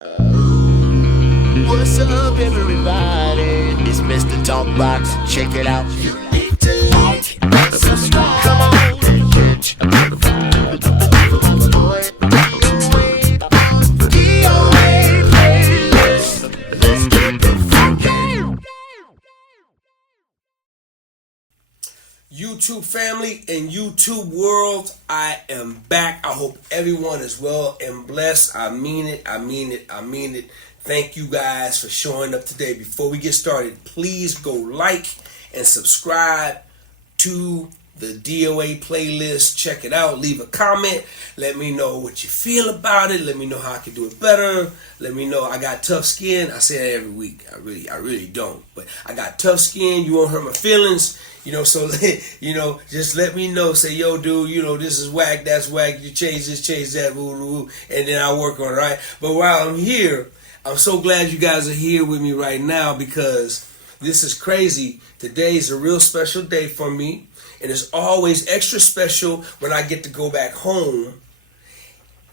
What's up, everybody? It's Mr. Talkbox. Check it out. You need to like and subscribe. Come on and catch a motherfucker. Boy, DOA playlist. Let's get the funky. YouTube family and YouTube world, I am back. I hope everyone is well and blessed. I mean it. Thank you guys for showing up today. Before we get started, please go like and subscribe to the DOA playlist. Check it out. Leave a comment. Let me know what you feel about it. Let me know how I can do it better. Let me know I got tough skin. I say that every week. I really don't. But I got tough skin. You won't hurt my feelings. So, just let me know. Say, yo, dude, this is whack, that's whack. You change this, change that, and then I'll work on it, right? But while I'm here, I'm so glad you guys are here with me right now because this is crazy. Today is a real special day for me, and it's always extra special when I get to go back home,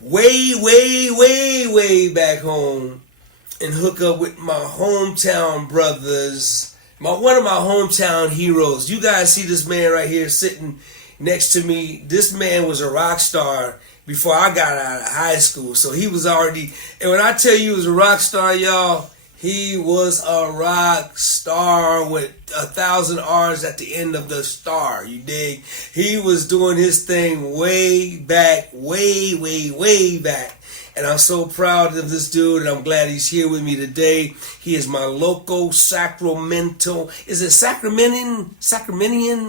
way back home, and hook up with my hometown brothers. One of my hometown heroes. You guys see this man right here sitting next to me. This man was a rock star before I got out of high school. So he was already, and when I tell you he was a rock star, y'all, he was a rock star with 1,000 R's at the end of the star. You dig? He was doing his thing way back. And I'm so proud of this dude, and I'm glad he's here with me today. He is my local Sacramento. Is it Sacramentian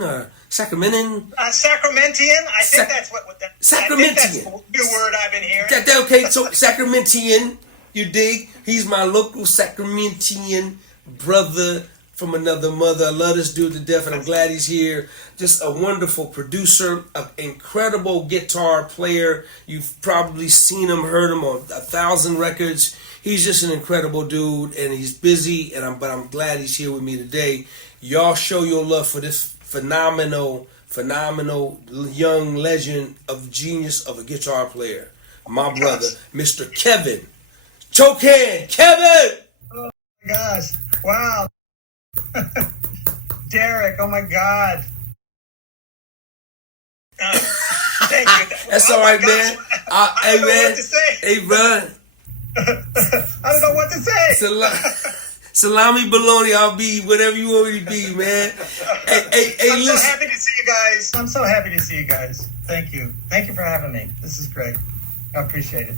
or Sacramentian? Sacramentian. I think that's what that. Sacramentian. I think that's the new word I've been hearing. Okay, so Sacramentian, you dig? He's my local Sacramentian brother from another mother. I love this dude to death, and I'm glad he's here. Just a wonderful producer, an incredible guitar player. You've probably seen him, heard him on 1,000 records. He's just an incredible dude, and he's busy. But I'm glad he's here with me today. Y'all show your love for this phenomenal young legend of genius of a guitar player, my brother, Mr. Kevin Chokan. Kevin. Oh my gosh! Wow. Derek, oh my God. Thank you. That's all right, man. I don't know what to say. Hey, bro. I don't know what to say. Salami bologna, I'll be whatever you want me to be, man. Hey, I'm listen. so happy to see you guys. I'm so happy to see you guys. Thank you. Thank you for having me. This is great. I appreciate it.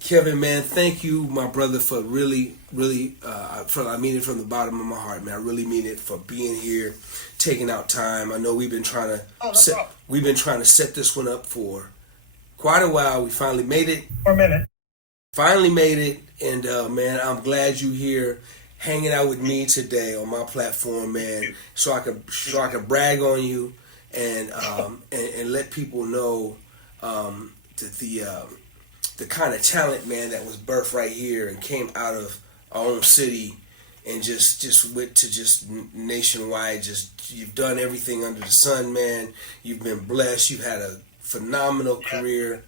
Kevin, man, thank you, my brother, for really, I mean it from the bottom of my heart, man. I really mean it for being here, taking out time. I know we've been trying to set this one up for quite a while. We finally made it. For a minute. Finally made it, and man, I'm glad you here, hanging out with me today on my platform, man. So I can brag on you, and let people know the kind of talent, man, that was birthed right here and came out of our own city and just went to just nationwide. Just, you've done everything under the sun, man. You've been blessed. You've had a phenomenal career.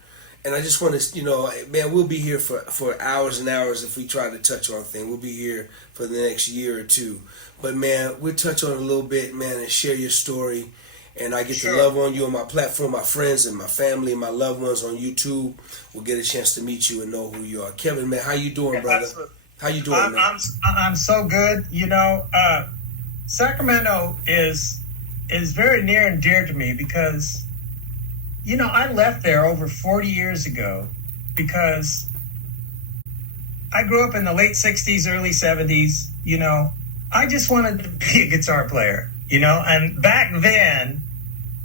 And I just want to, man, we'll be here for hours and hours if we try to touch on things. We'll be here for the next year or two. But, man, we'll touch on it a little bit, man, and share your story. And I get to love on you on my platform. My friends and my family and my loved ones on YouTube will get a chance to meet you and know who you are. Kevin, man, how you doing, brother? Absolutely. How you doing, man? I'm so good. Sacramento is very near and dear to me because, I left there over 40 years ago because I grew up in the late 60s, early 70s. I just wanted to be a guitar player, and back then,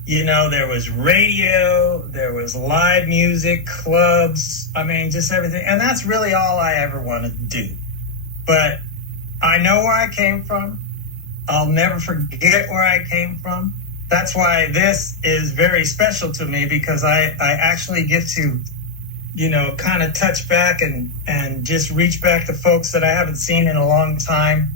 there was radio, there was live music, clubs, just everything. And that's really all I ever wanted to do. But I know where I came from. I'll never forget where I came from. That's why this is very special to me because I actually get to, kind of touch back and just reach back to folks that I haven't seen in a long time.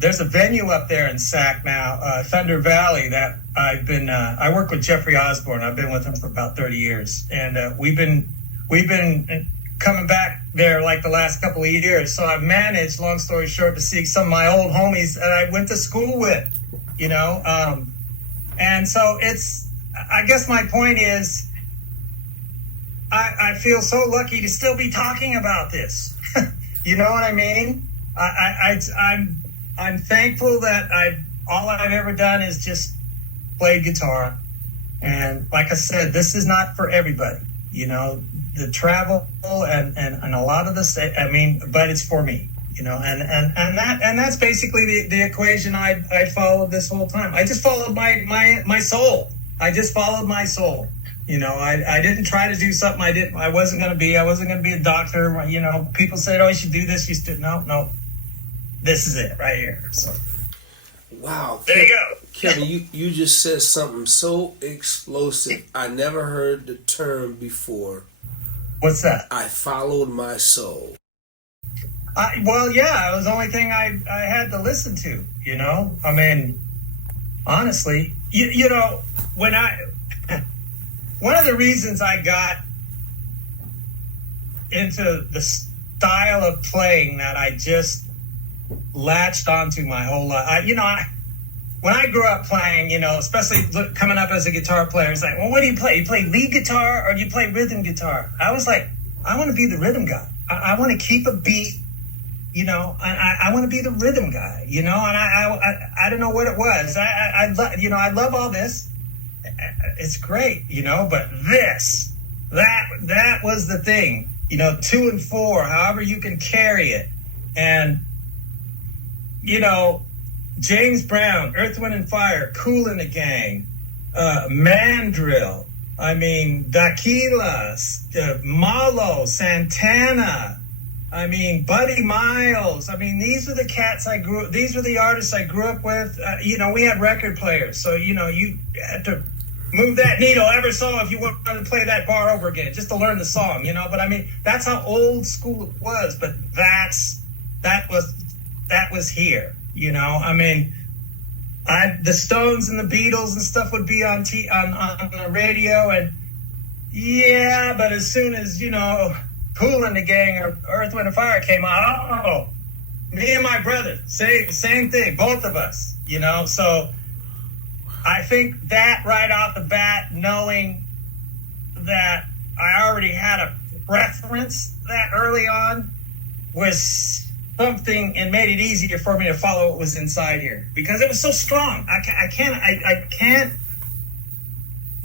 There's a venue up there in Sac now, Thunder Valley, that I work with Jeffrey Osborne. I've been with him for about 30 years. And we've been coming back there like the last couple of years. So I've managed, long story short, to see some of my old homies that I went to school with, you know. And so I guess my point is, I feel so lucky to still be talking about this. You know what I mean? I'm thankful that all I've ever done is just played guitar. And like I said, this is not for everybody, you know, the travel and a lot of this, I mean, but it's for me, you know, and that's basically the equation I followed this whole time. I just followed my soul. I just followed my soul. You know, I didn't try to do something I wasn't going to be. I wasn't going to be a doctor. You know, people said, oh, you should do this. No. This is it right here. So. Wow. There you go. Kevin, you just said something so explosive. I never heard the term before. What's that? I followed my soul. Well, yeah, it was the only thing I had to listen to, you know? I mean, honestly, you know, one of the reasons I got into the style of playing that I just latched onto my whole life, when I grew up playing, you know, especially coming up as a guitar player, it's like, well, what do you play? You play lead guitar or do you play rhythm guitar? I was like, I want to be the rhythm guy. I want to keep a beat, you know, I want to be the rhythm guy, you know, and I don't know what it was. I love all this. It's great, you know, but that was the thing, you know, 2 and 4, however you can carry it. And, you know, James Brown, Earth, Wind and Fire, Kool and the Gang, Mandrill, I mean, Daquila, Malo, Santana, I mean, Buddy Miles. I mean, these are the these were the artists I grew up with. You know, we had record players. So, you know, you had to move that needle ever so if you wanted to play that bar over again, just to learn the song, you know. But I mean, that's how old school it was. But that was here, you know. I mean, the Stones and the Beatles and stuff would be on the radio, and yeah, but as soon as, you know, Kool and the Gang or Earth, Wind and Fire came out, oh, me and my brother, same thing, both of us, you know. So I think that right off the bat, knowing that I already had a preference that early on, was something, and made it easier for me to follow what was inside here, because it was so strong. I can't.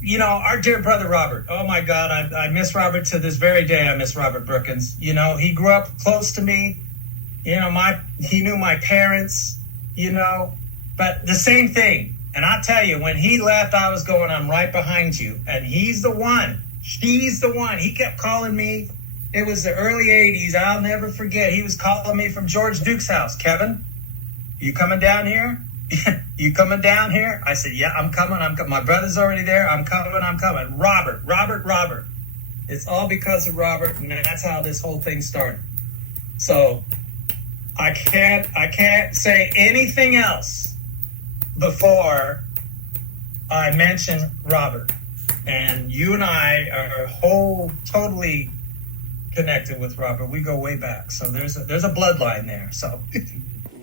You know, our dear brother Robert. Oh my God, I miss Robert to this very day. I miss Robert Brookins. You know, he grew up close to me. You know, he knew my parents. You know, but the same thing. And I tell you, when he left, I was going, I'm right behind you. And he's the one. He's the one. He kept calling me. It was the early '80s. I'll never forget. He was calling me from George Duke's house. Kevin, you coming down here? You coming down here? I said, yeah, I'm coming. My brother's already there. I'm coming. Robert. It's all because of Robert, and that's how this whole thing started. So I can't say anything else before I mention Robert. And you and I are totally connected with Robert. We go way back. So there's a bloodline there. So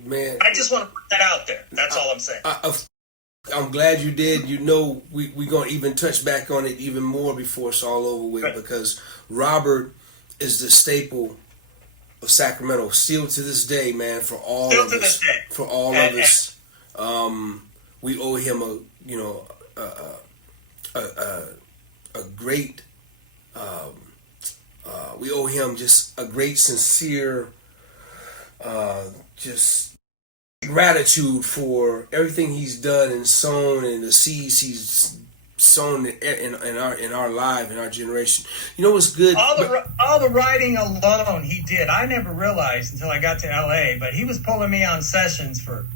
man, I just want to put that out there. That's all I'm saying. I'm glad you did. You know, we're going to even touch back on it even more before it's all over with, because Robert is the staple of Sacramento still to this day, man. For all of us, we owe him a great. We owe him just a great, sincere, just gratitude for everything he's done and sown, and the seeds he's sown in our life, in our generation. You know what's good? All the writing alone he did. I never realized until I got to LA, but he was pulling me on sessions for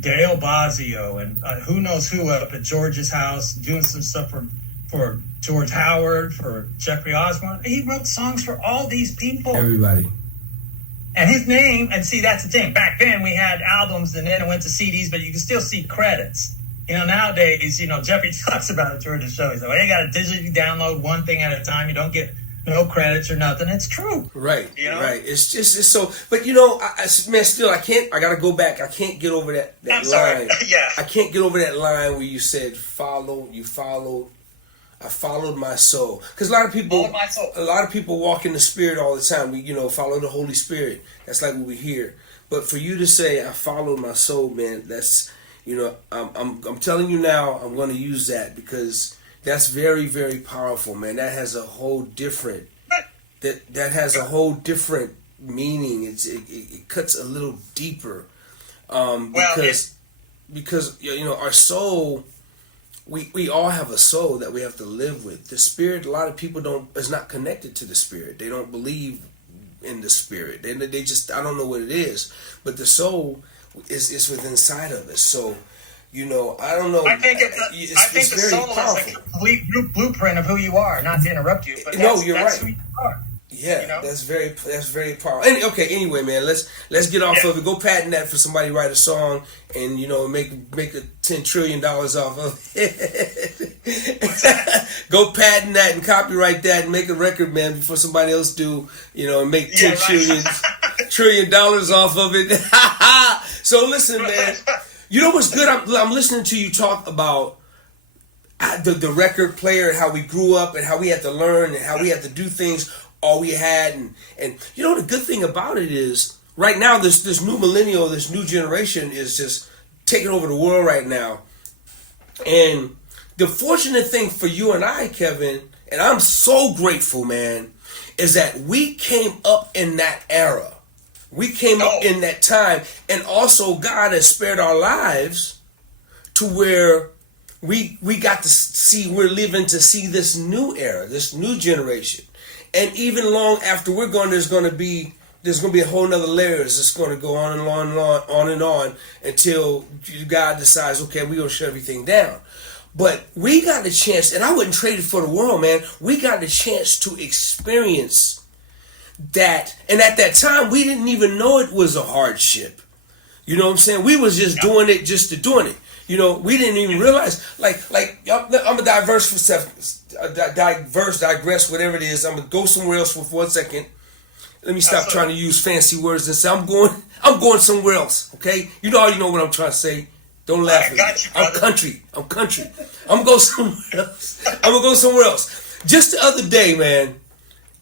Dale Bosio and who knows who up at George's house, doing some stuff for George Howard, for Jeffrey Osborne. He wrote songs for all these people. Everybody. And his name, and see, that's the thing. Back then, we had albums, and then it went to CDs, but you can still see credits. You know, nowadays, you know, Jeffrey talks about it during the show. He's like, well, you got to digitally download one thing at a time. You don't get no credits or nothing. It's true. Right, You know? right. It's so, but man, still, I gotta go back. I can't get over that I'm line. sorry. Yeah. I can't get over that line where you said, I followed my soul. Because a lot of people walk in the Spirit all the time. We, follow the Holy Spirit. That's like what we hear. But for you to say, I followed my soul, man, that's, I'm telling you now, I'm going to use that because that's very, very powerful, man. That has a whole different, that has a whole different meaning. It cuts a little deeper. Because our soul, we all have a soul that we have to live with. The Spirit, a lot of people is not connected to the Spirit. They don't believe in the Spirit. They just, I don't know what it is, but the soul is within inside of us. So, I don't know. I think the soul is a complete blueprint of who you are. Not to interrupt you, but that's right. Who you are. Yeah, that's very powerful. Anyway, man, let's get off of it. Go patent that for somebody to write a song and make a $10 trillion off of it. Go patent that and copyright that and make a record, man, before somebody else do. And make $10 trillion off of it. So listen, man. You know what's good? I'm listening to you talk about the record player, how we grew up and how we had to learn and how we had to do things. All we had, and the good thing about it is right now this new millennial, this new generation is just taking over the world right now. And the fortunate thing for you and I, Kevin, and I'm so grateful, man, is that we came up in that era. We came up in that time, and also God has spared our lives to where we got to see, we're living to see this new era, this new generation. And even long after we're gone, there's going to be a whole nother layers that's going to go on and on until God decides, okay, we're going to shut everything down. But we got the chance, and I wouldn't trade it for the world, man. We got the chance to experience that. And at that time, we didn't even know it was a hardship. You know what I'm saying? We was just doing it just to doing it. We didn't even realize, like I'm a digress, whatever it is. I'm gonna go somewhere else for 1 second. Let me stop trying to use fancy words and say I'm going somewhere else. Okay, you know what I'm trying to say. Don't laugh at me. I'm country. I'm gonna go somewhere else. Just the other day, man,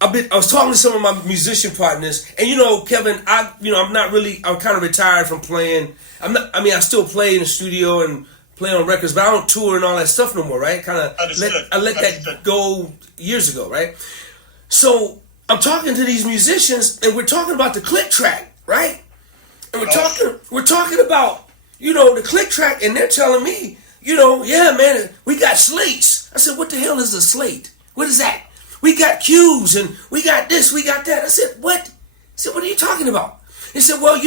I was talking to some of my musician partners, and Kevin, I'm kind of retired from playing. I still play in the studio and play on records, but I don't tour and all that stuff no more, right? I let that go years ago, right? So I'm talking to these musicians, and we're talking about the click track, right? And we're talking about, the click track, and they're telling me, yeah, man, we got slates. I said, what the hell is a slate? What is that? We got cues, and we got this, we got that. I said, what? I said, what are you talking about? He said, well,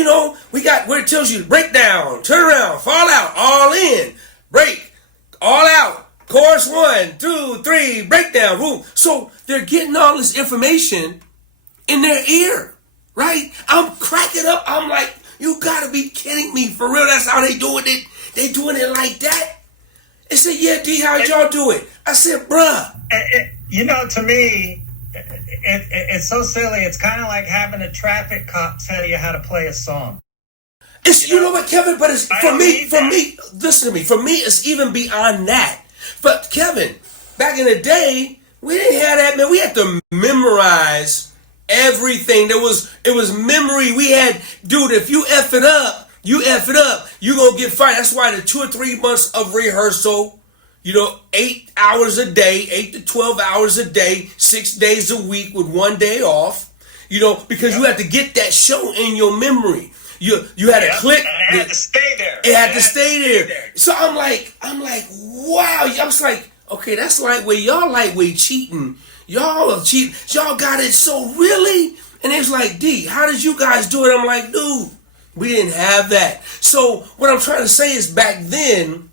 we got where it tells you break down, turn around, fall out, all in, break, all out, chorus 1, 2, 3, breakdown, boom. So they're getting all this information in their ear, right? I'm cracking up. I'm like, you gotta be kidding me. For real, that's how they doing it. They doing it like that? They said, yeah, D, how'd y'all do it? I said, bruh. To me, it's so silly. It's kind of like having a traffic cop tell you how to play a song. It's you know what, Kevin, but it's for me, listen to me. For me, it's even beyond that. But Kevin, back in the day, we didn't have that, man. We had to memorize everything. It was memory. We had, dude, if you F it up, you gonna get fired. That's why the 2 or 3 months of rehearsal, 8 hours a day, 8 to 12 hours a day, 6 days a week with 1 day off, because you had to get that show in your memory. You had to click. And it had to stay there. It had to stay there. So I'm like, wow. I was like, okay, that's lightweight cheating. Y'all are cheating. Y'all got it so really? And it's like, D, how did you guys do it? I'm like, dude, we didn't have that. So what I'm trying to say is back then,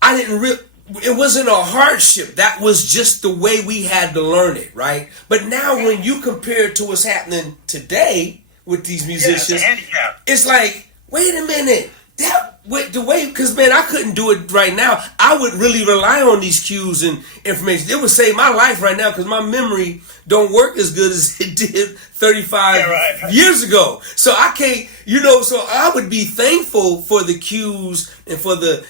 it wasn't a hardship. That was just the way we had to learn it, right? But now when you compare it to what's happening today with these musicians, it's a handicap. It's like, wait a minute, with the way, because man, I couldn't do it right now. I would really rely on these cues and information. It would save my life right now because my memory don't work as good as it did 35 years ago. So I can't, so I would be thankful for the cues and for the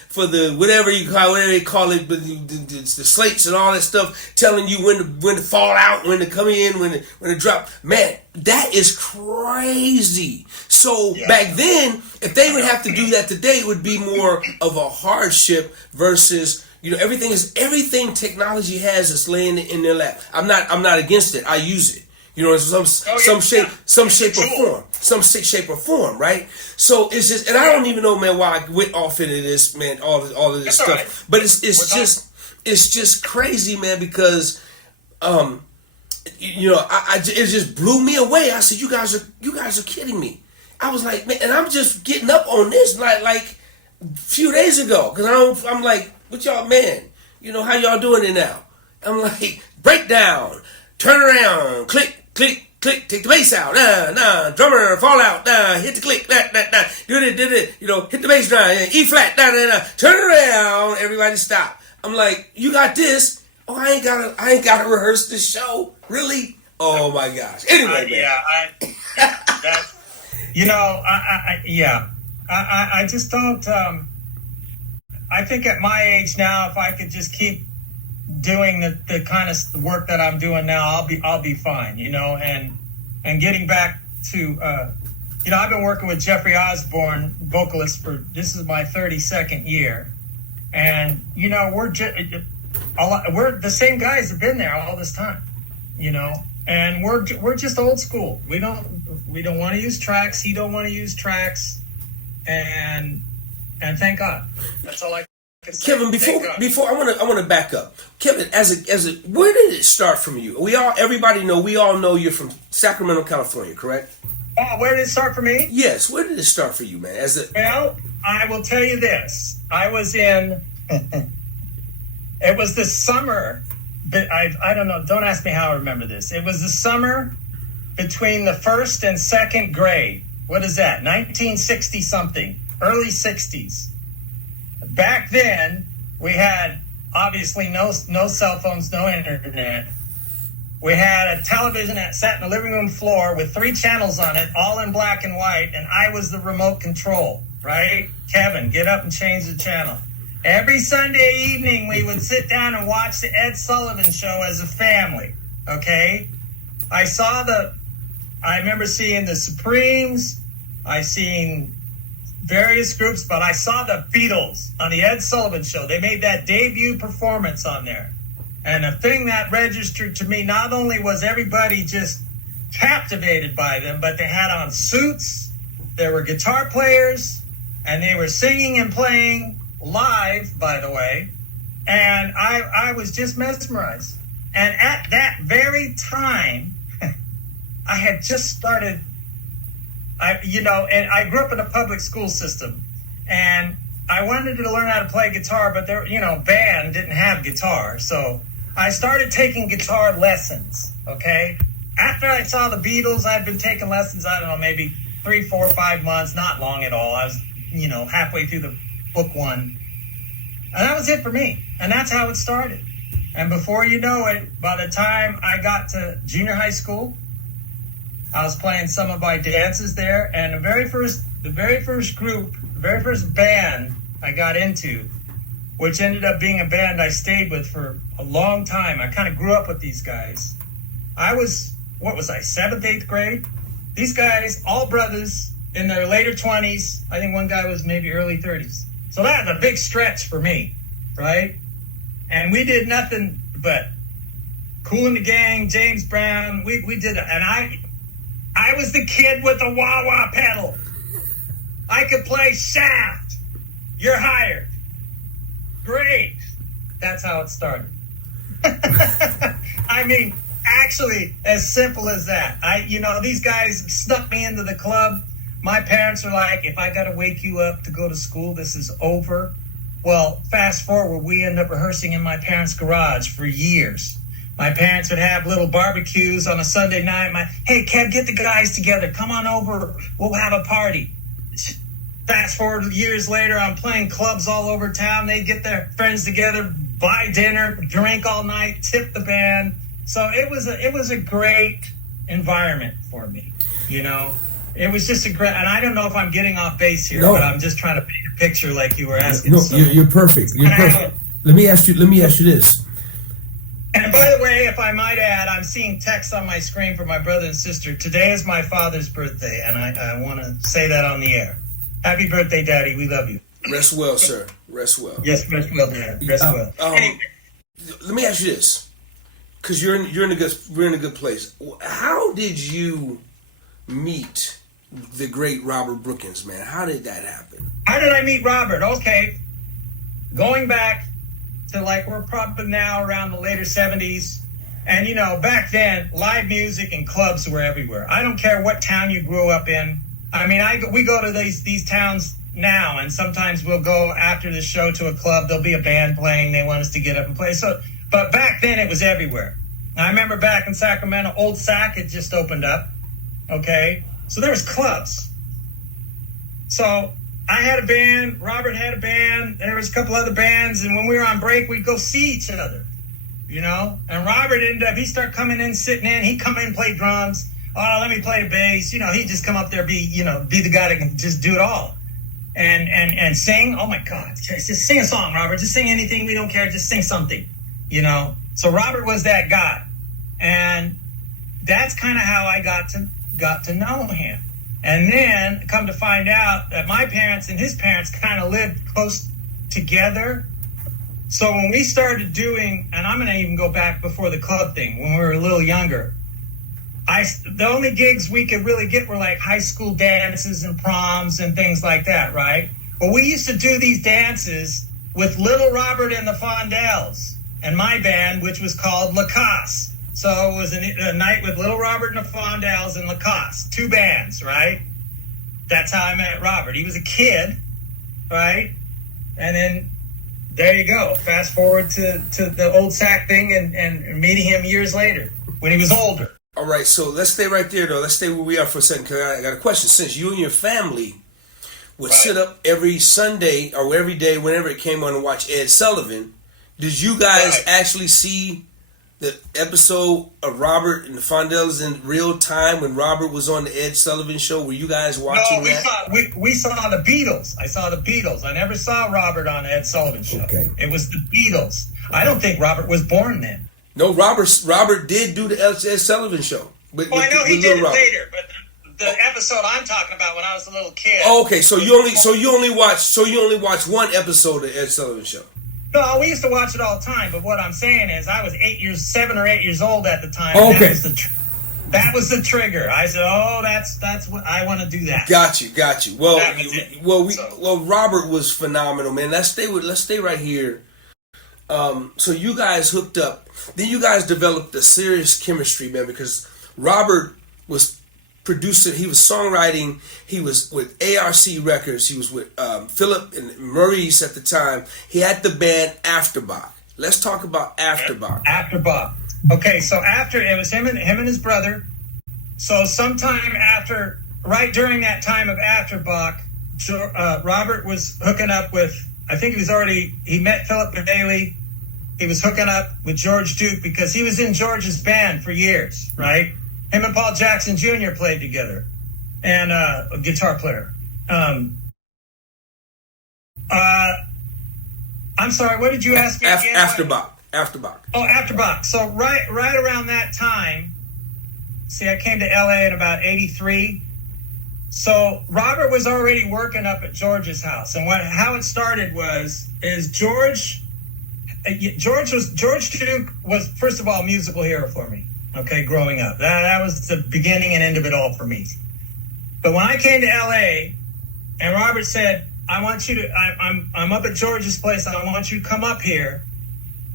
whatever they call it, but the slates and all that stuff telling you when to fall out, when to come in, when to drop. Man, that is crazy. So back then, if they would have to do that today, it would be more of a hardship versus, everything technology has is laying in their lap. I'm not against it. I use it. Some shape or form, right? So it's just, and I don't even know, man, why I went off into this, man, all of this stuff. Right. But it's just crazy, man, because it just blew me away. I said, you guys are kidding me. I was like, man, and I'm just getting up on this like a few days ago, because I'm like, what y'all, man? How y'all doing it now? I'm like, breakdown, turn around, click, click, click, take the bass out, drummer, fall out, hit the click, do it, hit the bass drum, E flat, turn around, everybody stop. I'm like, you got this? Oh, I ain't gotta rehearse this show, really? Oh my gosh. Anyway, man. I just don't. I think at my age now, if I could just keep doing the kind of work that I'm doing now, I'll be fine, and getting back to, I've been working with Jeffrey Osborne, vocalist, this is my 32nd year. And, we're the same guys have been there all this time, and we're just old school. We don't want to use tracks. He don't want to use tracks. And thank God. That's all I can say. Kevin, before I want to back up. Kevin, as a where did it start from you? We all know you're from Sacramento, California, correct? Oh, where did it start for me? Yes, where did it start for you, man? Well, I will tell you this. I was in it was the summer, but I don't know, don't ask me how I remember this. It was the summer between the first and second grade. What is that? 1960 something, early 60s. Back then, we had obviously no cell phones, no internet. We had a television that sat in the living room floor with 3 channels on it, all in black and white, and I was the remote control, right? Kevin, get up and change the channel. Every Sunday evening, we would sit down and watch the Ed Sullivan Show as a family, okay? I remember seeing the Supremes, I seen various groups, but I saw the Beatles on the Ed Sullivan Show. They made that debut performance on there. And the thing that registered to me, not only was everybody just captivated by them, but they had on suits, there were guitar players, and they were singing and playing live, by the way. And I was just mesmerized. And at that very time, I had just started, and I grew up in a public school system, and I wanted to learn how to play guitar, but band didn't have guitar. So I started taking guitar lessons, okay? After I saw the Beatles, I'd been taking lessons, I don't know, maybe 3, 4, 5 months, not long at all. I was, halfway through the book 1. And that was it for me. And that's how it started. And before you know it, by the time I got to junior high school, I was playing some of my dances there. And the very first band I got into, which ended up being a band I stayed with for a long time. I kind of grew up with these guys. I was, 7th, 8th grade? These guys, all brothers in their later 20s. I think one guy was maybe early 30s. So that was a big stretch for me, right? And we did nothing but Kool and the Gang, James Brown. We did it. And I was the kid with the wah-wah pedal. I could play Shaft. You're hired. Great. That's how it started. I mean, actually, as simple as that. These guys snuck me into the club. My parents are like, if I got to wake you up to go to school, this is over. Well, fast forward, we end up rehearsing in my parents' garage for years. My parents would have little barbecues on a Sunday night. Hey, Kev, get the guys together. Come on over. We'll have a party. fast forward years later, I'm playing clubs all over town. They get their friends together, buy dinner, drink all night, tip the band. So it was a great environment for me, you know. It was just a great, and I don't know if I'm getting off base here, but I'm just trying to paint a picture like you were asking. No, so, you're perfect. You're perfect. Let me ask you this. And by the way, if I might add, I'm seeing text on my screen for my brother and sister. Today is my father's birthday, and I want to say that on the air. Happy birthday, Daddy. We love you. Rest well, sir. Rest well. Yes, rest well, Dad. Rest well. Anyway. Let me ask you this, because we're in a good place. How did you meet the great Robert Brookins, man? How did that happen? How did I meet Robert? Okay, going back to like we're probably now around the later 70s, and you know back then live music and clubs were everywhere. I don't care what town you grew up in. I mean, we go to these towns now, and sometimes we'll go after the show to a club. There'll be a band playing. They want us to get up and play. So, but back then it was everywhere. I remember back in Sacramento, Old Sac had just opened up. Okay, so there was clubs. So I had a band, Robert had a band, there was a couple other bands, and when we were on break, we'd go see each other, you know? And Robert ended up, he started coming in, sitting in, he'd come in and play drums. Oh, let me play the bass. You know, he'd just come up there, be the guy that can just do it all. And sing. Oh my God, just sing a song, Robert. Just sing anything, we don't care, just sing something, you know? So Robert was that guy. And that's kind of how I got to know him. And then come to find out that my parents and his parents kind of lived close together. So when we started doing, and I'm going to even go back before the club thing, when we were a little younger, the only gigs we could really get were like high school dances and proms and things like that, right? Well, we used to do these dances with Little Robert and the Fondells and my band, which was called Lacoste. So it was a night with Little Robert and the Fondells and Lacoste, two bands, right? That's how I met Robert. He was a kid, right? And then there you go. Fast forward to the Old Sac thing and meeting him years later when he was older. All right, so let's stay right there, though. Let's stay where we are for a second, because I got a question. Since you and your family would sit up every Sunday or every day, whenever it came on, to watch Ed Sullivan, did you guys actually see the episode of Robert and the Fondells in real time when Robert was on the Ed Sullivan show? Were you guys watching that? We saw the Beatles. I saw the Beatles. I never saw Robert on the Ed Sullivan show. Okay. It was the Beatles. I don't think Robert was born then. No, Robert did do the Ed Sullivan show. I know he did it later, but the episode I'm talking about when I was a little kid. Oh, okay, so you only watched one episode of Ed Sullivan show. No, we used to watch it all the time, but what I'm saying is I was 7 or 8 years old at the time. Okay. That was the trigger. I said, "Oh, that's what I want to do that." Got you. Well, Robert was phenomenal, man. Let's stay right here. So you guys hooked up. Then you guys developed a serious chemistry, man, because Robert was producing, he was songwriting, he was with ARC Records, he was with Philip and Maurice at the time. He had the band Afterbach. Let's talk about Afterbach. Afterbach. Okay, so after, it was him and his brother. So sometime after, right during that time of Afterbach, Robert was hooking up with, I think he met Philip Bailey. He was hooking up with George Duke because he was in George's band for years, right? Him and Paul Jackson Jr. played together, and a guitar player. I'm sorry, what did you ask me again? Afterbach. Oh, Afterbach. So right around that time, see, I came to LA in about 83. So Robert was already working up at George's house, and how it started is George Duke was, first of all, a musical hero for me. Okay, growing up, that was the beginning and end of it all for me. But when I came to LA, and Robert said, "I want you to, I'm up at George's place. I want you to come up here."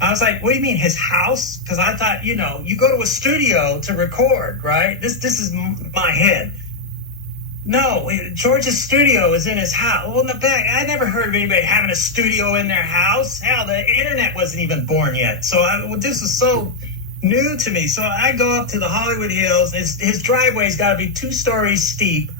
I was like, "What do you mean, his house?" Because I thought, you go to a studio to record, right? This is my head. No, George's studio is in his house. Well, in the back, I never heard of anybody having a studio in their house. Hell, the internet wasn't even born yet. So this was so new to me. So I go up to the Hollywood Hills. His driveway's got to be 2 stories steep.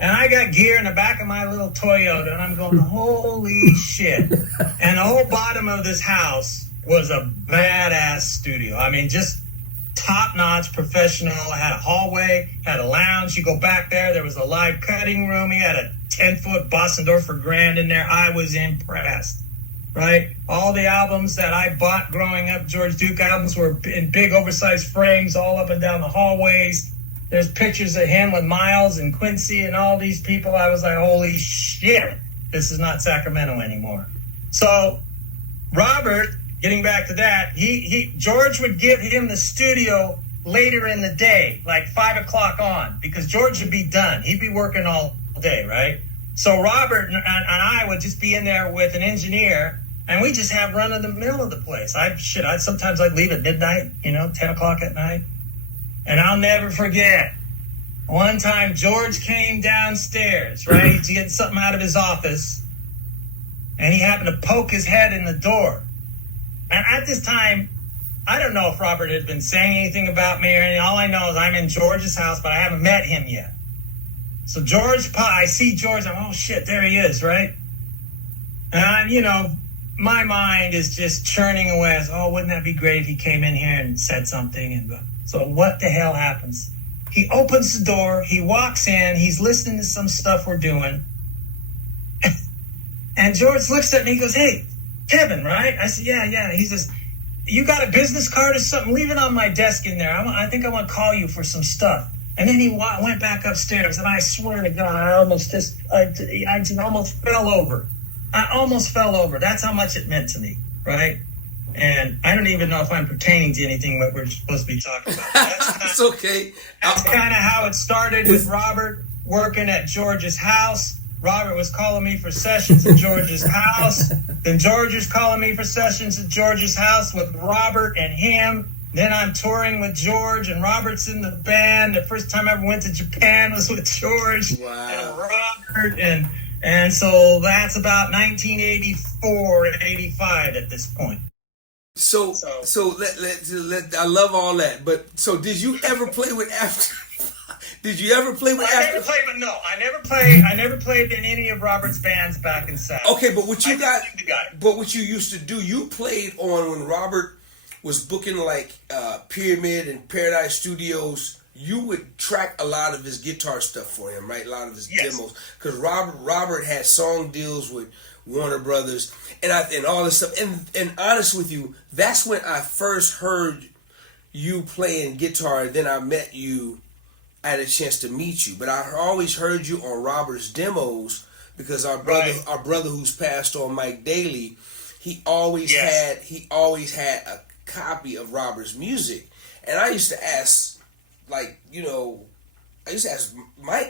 And I got gear in the back of my little Toyota, and I'm going, holy shit. And the whole bottom of this house was a badass studio. I mean, just top-notch professional. I had a hallway, had a lounge. You go back there was a live cutting room. He had a 10-foot Bossendorfer Grand in there. I was impressed, right? All the albums that I bought growing up, George Duke albums, were in big oversized frames all up and down the hallways. There's pictures of him with Miles and Quincy and all these people. I was like, holy shit, this is not Sacramento anymore. So Robert, getting back to that, George would give him the studio later in the day, like 5 o'clock on, because George would be done. He'd be working all day, right? So Robert and I would just be in there with an engineer, and we just have run of the mill of the place. I'd sometimes I'd leave at midnight, 10 o'clock at night. And I'll never forget, one time George came downstairs, right, to get something out of his office, and he happened to poke his head in the door. And at this time, I don't know if Robert had been saying anything about me or anything. All I know is I'm in George's house, but I haven't met him yet. So I see George, oh shit, there he is, right? And my mind is just churning away. I said, wouldn't that be great if he came in here and said something? And so what the hell happens? He opens the door, he walks in, he's listening to some stuff we're doing. And George looks at me, he goes, hey, Kevin, right? I said, yeah. He says, you got a business card or something? Leave it on my desk in there. I think I want to call you for some stuff. And then he went back upstairs, and I swear to God, I almost fell over. I almost fell over. That's how much it meant to me, right? And I don't even know if I'm pertaining to anything that we're supposed to be talking about. It's okay. That's kind of how it started with Robert working at George's house. Robert was calling me for sessions at George's house. Then George is calling me for sessions at George's house with Robert and him. Then I'm touring with George, and Robert's in the band. The first time I ever went to Japan was with George and Robert. And so that's about 1984 and 85 at this point. So I love all that, but so did you ever play with After? Did you ever play with After? I never played in any of Robert's bands back in South. Okay, but what you used to do, you played on when Robert was booking like Pyramid and Paradise Studios. You would track a lot of his guitar stuff for him, right? A lot of his demos, because Robert had song deals with Warner Brothers and all this stuff. And honest with you, that's when I first heard you playing guitar. Then I met you. I had a chance to meet you, but I always heard you on Robert's demos because our brother who's passed on, Mike Daly, he always had a copy of Robert's music, and I used to ask, Mike.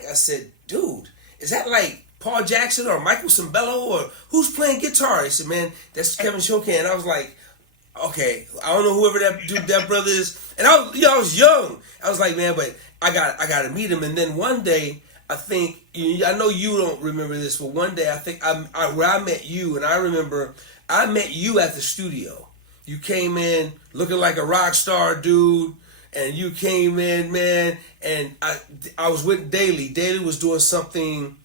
I said, "Dude, is that like Paul Jackson or Michael Cimbello or who's playing guitar?" He said, "Man, that's Kevin Chokan." And I was like, "Okay, I don't know whoever that brother is." And I was young. I was like, "Man, but I got to meet him." And then one day, I know you don't remember this, but one day where I met you, and I remember I met you at the studio. You came in looking like a rock star, dude, and you came in, man, and I was with Daly. Daly was doing something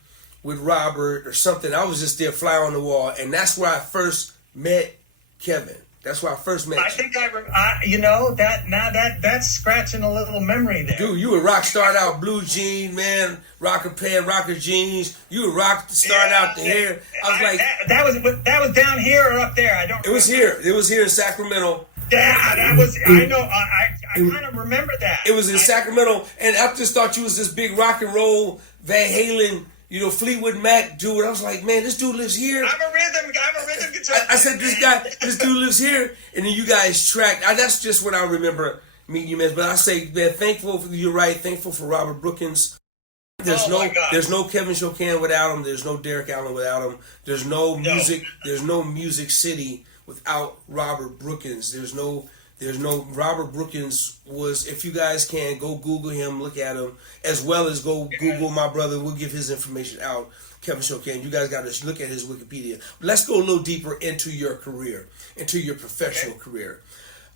with Robert or something. I was just there, fly on the wall, and that's where I first met Kevin. That's where I first met you. I think that's scratching a little memory there. Dude, you were started out blue jean, man, rocker pants, rocker jeans. You were starting out the hair. I was like, that was down here or up there. I don't. It was here. It was here in Sacramento. Yeah, that was. I know. I kind of remember that. It was in Sacramento, and I just thought you was this big rock and roll Van Halen, Fleetwood Mac dude. I was like, man, this dude lives here. I'm a rhythm guitar. I said, this dude lives here, and then you guys tracked. That's just what I remember meeting you, man. But I say, man, you're right. Thankful for Robert Brookins. There's no Kevin Chokan without him. There's no Derek Allen without him. There's no music. There's no Music City without Robert Brookins. There's no Robert Brookins was, if you guys can, go Google him, look at him, as well as go Google my brother. We'll give his information out, Kevin Chokan. You guys got to look at his Wikipedia. Let's go a little deeper into your career, into your professional career.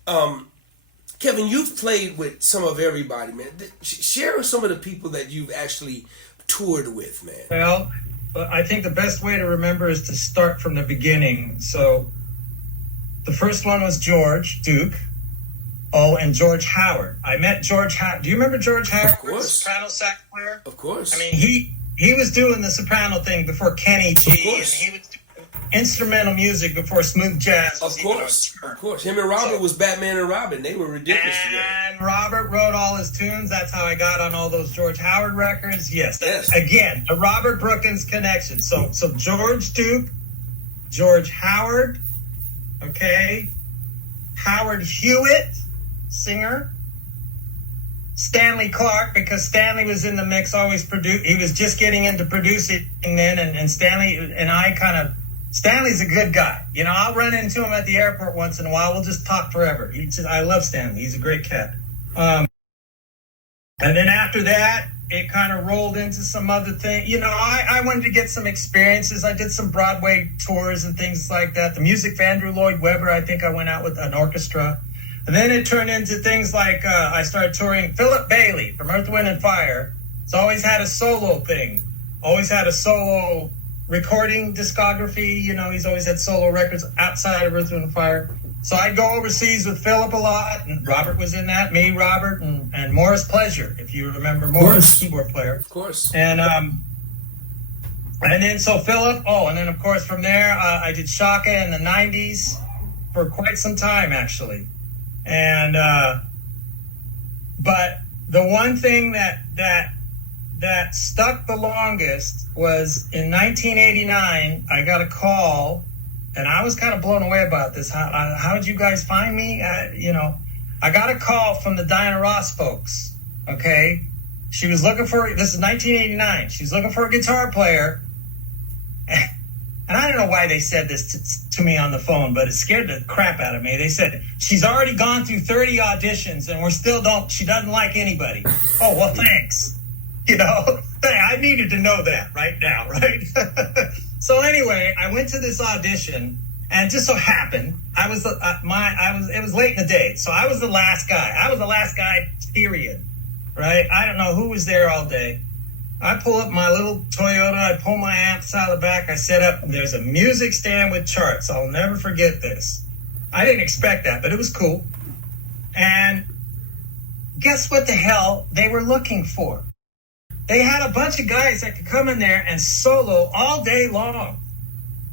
Kevin, you've played with some of everybody, man. Share with some of the people that you've actually toured with, man? Well, I think the best way to remember is to start from the beginning. So the first one was George Duke. Oh, and George Howard. I met George Howard. Do you remember George Howard? Of course. Soprano sax player? Of course. I mean, he was doing the soprano thing before Kenny G. Of course. And he was doing instrumental music before smooth jazz. Of course. Him and Robert was Batman and Robin. They were ridiculous together. And Robert wrote all his tunes. That's how I got on all those George Howard records. Yes. Again, the Robert Brookins connection. So George Duke, George Howard, okay, Howard Hewitt, singer, Stanley Clark, because Stanley was in the mix, always produced. He was just getting into producing then, and Stanley and I Stanley's a good guy. You know, I'll run into him at the airport once in a while. We'll just talk forever. I love Stanley. He's a great cat. And then after that, it kind of rolled into some other thing. You know, I wanted to get some experiences. I did some Broadway tours and things like that. The music for Andrew Lloyd Webber, I think I went out with an orchestra. And then it turned into things like I started touring Philip Bailey from Earth, Wind & Fire. He's always had a solo thing. Always had a solo recording discography. You know, he's always had solo records outside of Earth, Wind & Fire. So I'd go overseas with Philip a lot, and Robert was in that, me, Robert, and Morris Pleasure, if you remember Morris, keyboard player. Of course. And then so Philip, and then of course from there, I did Chokan in the 90s for quite some time, actually. And, but the one thing that stuck the longest was in 1989, I got a call. And I was kind of blown away about this. How did you guys find me? I got a call from the Diana Ross folks, okay? She was looking this is 1989. She's looking for a guitar player. And I don't know why they said this to me on the phone, but it scared the crap out of me. They said, she's already gone through 30 auditions and she doesn't like anybody. Oh, well, thanks. You know, I needed to know that right now, right? So anyway, I went to this audition, and it just so happened it was late in the day, so I was the last guy. I was the last guy, period. Right? I don't know who was there all day. I pull up my little Toyota, I pull my amps out of the back, I set up, and there's a music stand with charts. I'll never forget this. I didn't expect that, but it was cool. And guess what the hell they were looking for? They had a bunch of guys that could come in there and solo all day long.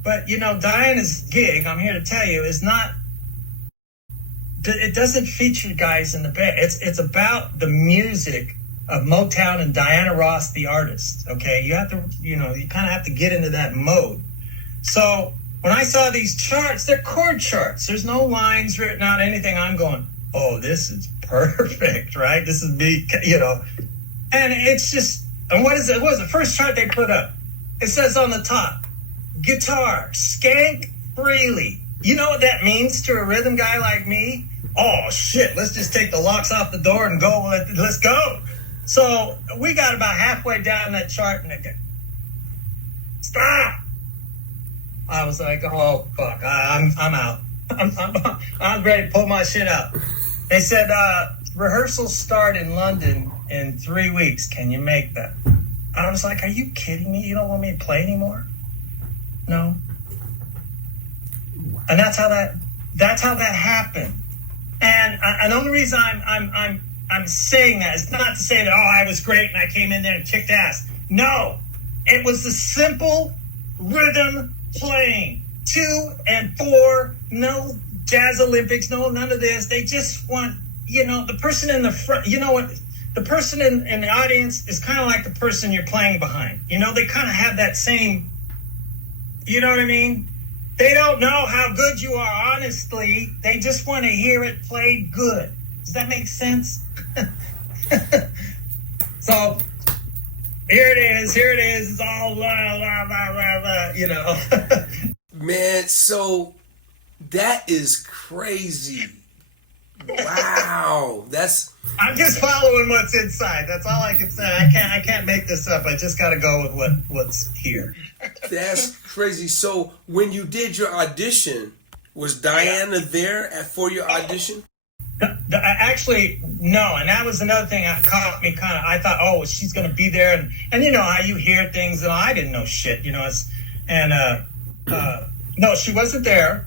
But, you know, Diana's gig, I'm here to tell you, it doesn't feature guys in the band. It's about the music of Motown and Diana Ross, the artist, okay? You have to, you kind of have to get into that mode. So when I saw these charts, they're chord charts. There's no lines written out, anything. I'm going, oh, this is perfect, right? This is me, And it's just, and what is it? What was the first chart they put up? It says on the top, guitar, skank freely. You know what that means to a rhythm guy like me? Oh, shit, let's just take the locks off the door and go. Let's go. So we got about halfway down that chart and again, stop. I was like, oh, fuck, I'm out. I'm ready to pull my shit out. They said, rehearsals start in London in 3 weeks. Can you make that? I was like, are you kidding me? You don't want me to play anymore? No. And that's how that happened. And the only reason I'm saying that is not to say that, I was great and I came in there and kicked ass. No. It was the simple rhythm playing. 2 and 4, no Jazz Olympics, no, none of this. They just want, the person in the front, you know what? The person in the audience is kind of like the person you're playing behind. They kind of have that same, you know what I mean? They don't know how good you are, honestly. They just want to hear it played good. Does that make sense? So, here it is. It's all blah, blah, blah, blah, Man, so that is crazy. Wow. I'm just following what's inside. That's all I can say. I can't make this up. I just got to go with what's here. That's crazy. So when you did your audition, was Diana there for your audition? Actually, no, and that was another thing that caught me kind of. I thought, oh, she's going to be there, and you know how you hear things, and I didn't know shit, you know. No, she wasn't there,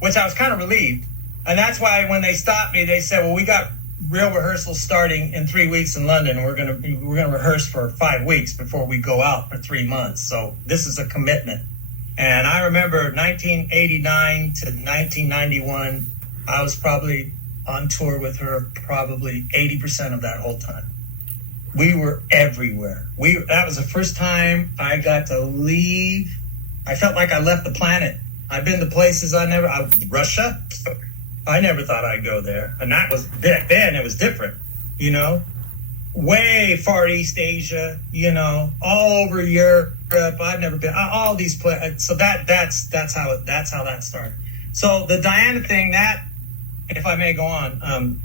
which I was kind of relieved, and that's why when they stopped me, they said, well, we got real rehearsals starting in 3 weeks in London, and we're gonna rehearse for 5 weeks before we go out for 3 months. So this is a commitment. And I remember 1989 to 1991, I was probably on tour with her probably 80% of that whole time. We were everywhere. That was the first time I got to leave. I felt like I left the planet. I've been to places Russia. I never thought I'd go there. And that was back then, it was different, you know, way Far East Asia, you know, all over Europe. I've never been all these places. So that's how that started. So the Diana thing, that, if I may go on,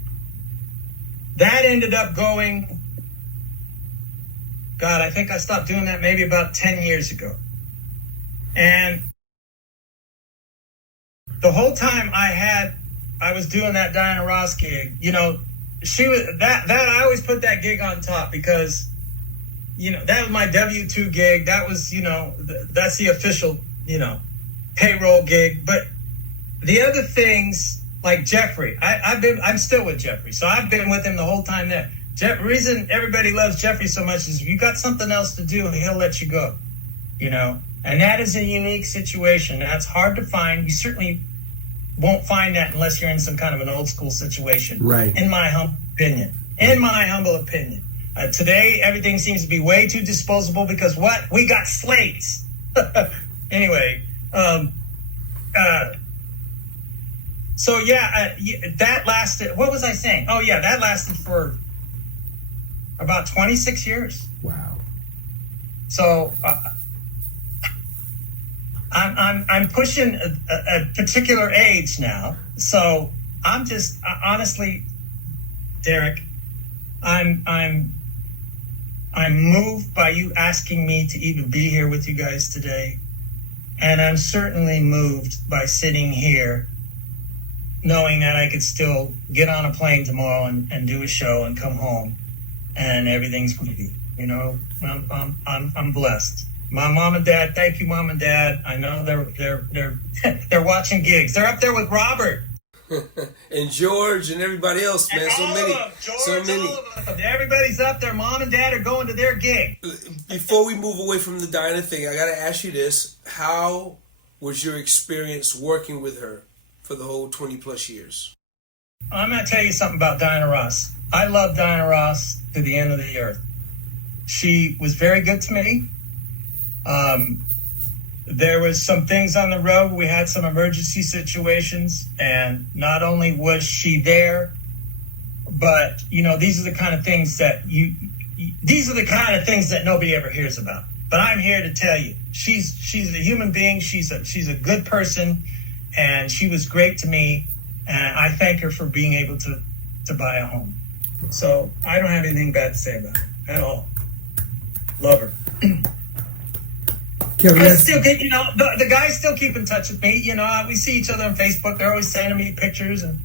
that ended up going, God, I think I stopped doing that maybe about 10 years ago. And the whole time I was doing that Diana Ross gig, you know, she was that I always put that gig on top because, you know, that was my W-2 gig. That was, you know, that's the official, you know, payroll gig. But the other things, like Jeffrey, I'm still with Jeffrey, so I've been with him the whole time there. Reason everybody loves Jeffrey so much is if you got something else to do, he'll let you go, you know. And that is a unique situation. That's hard to find. You certainly won't find that unless you're in some kind of an old school situation. Right. In my humble opinion. Today, everything seems to be way too disposable because what? We got slates. Anyway, so yeah, that lasted, what was I saying? Oh yeah, that lasted for about 26 years. Wow. So I'm pushing a particular age now. So I'm just honestly, Derek, I'm moved by you asking me to even be here with you guys today. And I'm certainly moved by sitting here knowing that I could still get on a plane tomorrow and do a show and come home and everything's groovy. You know, I'm blessed. My mom and dad, thank you, Mom and Dad. I know they're watching gigs. They're up there with Robert. And George and everybody else, man. So many. So many. Everybody's up there. Mom and Dad are going to their gig. Before we move away from the Diana thing, I got to ask you this. How was your experience working with her for the whole 20 plus years? I'm going to tell you something about Diana Ross. I love Diana Ross to the end of the earth. She was very good to me. There was some things on the road. We had some emergency situations, and not only was she there, but you know, these are the kind of things that nobody ever hears about. But I'm here to tell you, she's a human being. She's a good person, and she was great to me. And I thank her for being able to buy a home. So I don't have anything bad to say about her at all. Love her. Kevin, I still get, you know, the guys still keep in touch with me. You know, we see each other on Facebook. They're always sending me pictures, and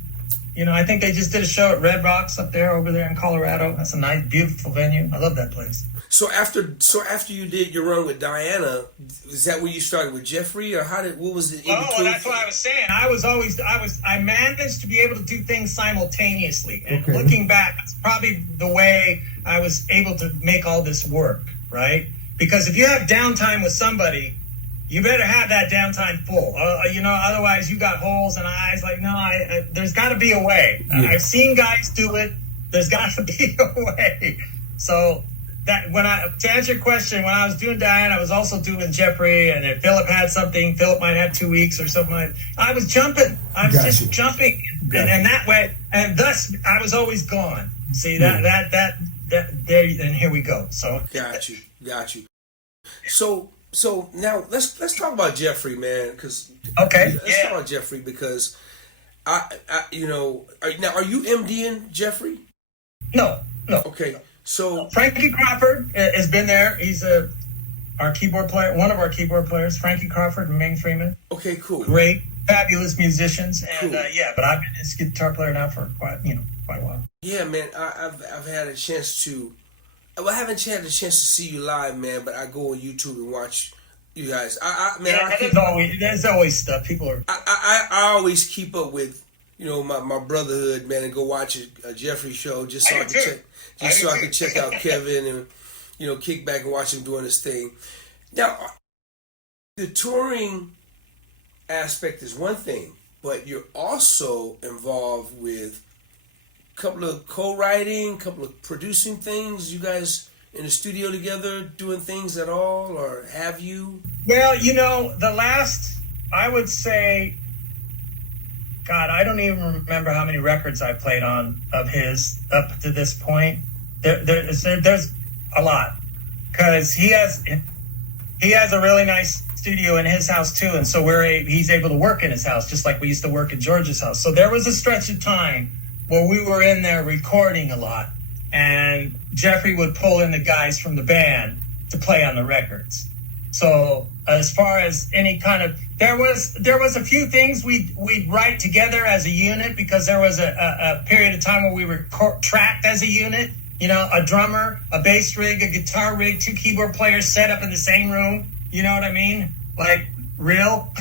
you know, I think they just did a show at Red Rocks up there, over there in Colorado. That's a nice, beautiful venue. I love that place. So after you did your run with Diana, is that where you started with Jeffrey, or what was it? Well, that's what I was saying. I managed to be able to do things simultaneously, and looking back, it's probably the way I was able to make all this work, right? Because if you have downtime with somebody, you better have that downtime full. You know, otherwise you got holes in eyes. Like, no, there's got to be a way. Yeah. I've seen guys do it. There's got to be a way. So that to answer your question, when I was doing Diana, I was also doing Jeffrey. And if Philip had something, Philip might have 2 weeks or something. I was jumping. I was just jumping, and that way, and thus I was always gone. See that there, and here we go. So got you. So now let's talk about Jeffrey, man. Let's talk about Jeffrey because I you know, are you MDing Jeffrey? No. Okay, so Frankie Crawford has been there. He's a our keyboard player, one of our keyboard players, Frankie Crawford and Ming Freeman. Okay, cool. Great, fabulous musicians, and Cool. but I've been his guitar player now for quite a while. Yeah, man. I've had a chance to. Well, I haven't had a chance to see you live, man. But I go on YouTube and watch you guys. There's always stuff. People are. I always keep up with my brotherhood, man, and go watch a Jeffrey show just so I can check out Kevin and kick back and watch him doing his thing. Now, the touring aspect is one thing, but you're also involved with a couple of co-writing, a couple of producing things. You guys in the studio together doing things at all, or have you? Well, the last, I would say, God, I don't even remember how many records I played on of his up to this point. There's a lot, because he has a really nice studio in his house too, and so he's able to work in his house just like we used to work at George's house. So there was a stretch of time where we were in there recording a lot, and Jeffrey would pull in the guys from the band to play on the records. So as far as any kind of, there was a few things we'd write together as a unit, because there was a period of time where we were tracked as a unit. A drummer, a bass rig, a guitar rig, 2 keyboard players set up in the same room. You know what I mean? Like real.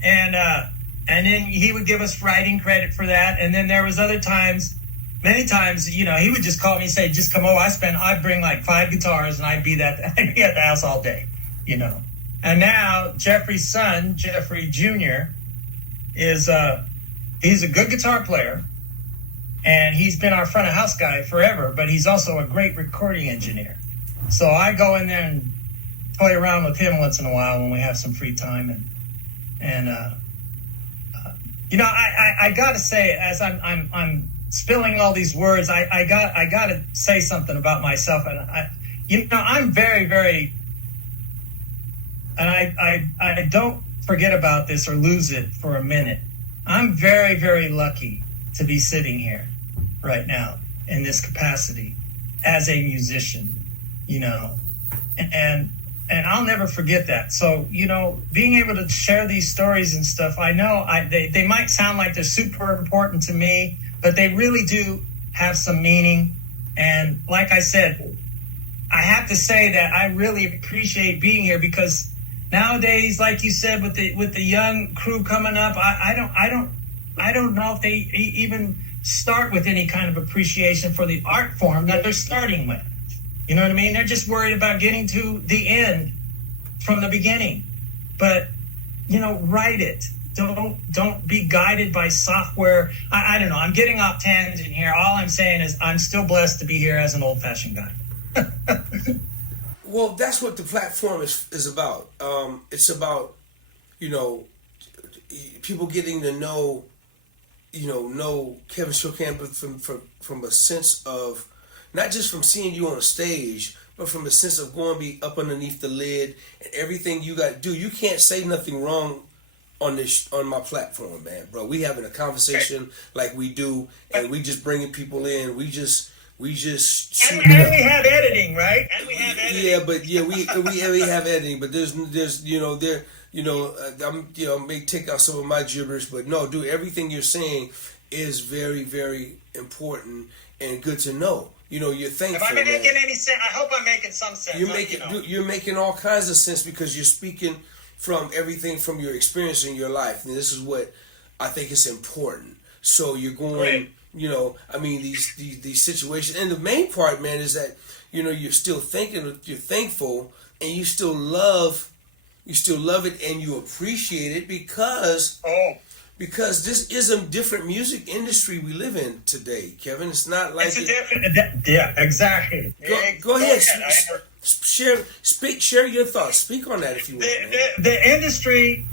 And then he would give us writing credit for that. And then there was many times, he would just call me and say, just come over. I'd bring like 5 guitars and I'd be at the house all day, And now Jeffrey's son, Jeffrey Jr., he's a good guitar player. And he's been our front of house guy forever, but he's also a great recording engineer. So I go in there and play around with him once in a while when we have some free time. I gotta say, as I'm spilling all these words, I gotta say something about myself. And I'm very, very, and I don't forget about this or lose it for a minute. I'm very, very lucky to be sitting here right now in this capacity as a musician, and I'll never forget that. So, being able to share these stories and stuff, I know they might sound like they're super important to me, but they really do have some meaning. And like I said, I have to say that I really appreciate being here, because nowadays, like you said, with the young crew coming up, I don't know if they even start with any kind of appreciation for the art form that they're starting with. You know what I mean? They're just worried about getting to the end from the beginning. But, write it. Don't be guided by software. I don't know. I'm getting off tangent here. All I'm saying is I'm still blessed to be here as an old-fashioned guy. Well, that's what the platform is about. It's about, people getting to know Kevin Chokan, but from a sense of, not just from seeing you on a stage, but from a sense of going be up underneath the lid and everything you got to do. You can't say nothing wrong on my platform, man, bro. We having a conversation like we do, and we just bringing people in. We just and we have editing, right? And we have editing. Yeah, but we have editing, but there's I may take out some of my gibberish, but no, dude, everything you're saying is very, very important and good to know. You're thankful. Am I making any sense? I hope I'm making some sense. You're making all kinds of sense, because you're speaking from everything from your experience in your life, and this is what I think is important. So you're going, right. These situations, and the main part, man, is that you're still thinking, you're thankful, and you still love it, and you appreciate it, because this is a different music industry we live in today, Kevin. It's not like exactly. Go ahead. Share your thoughts. Speak on that if you want. The industry,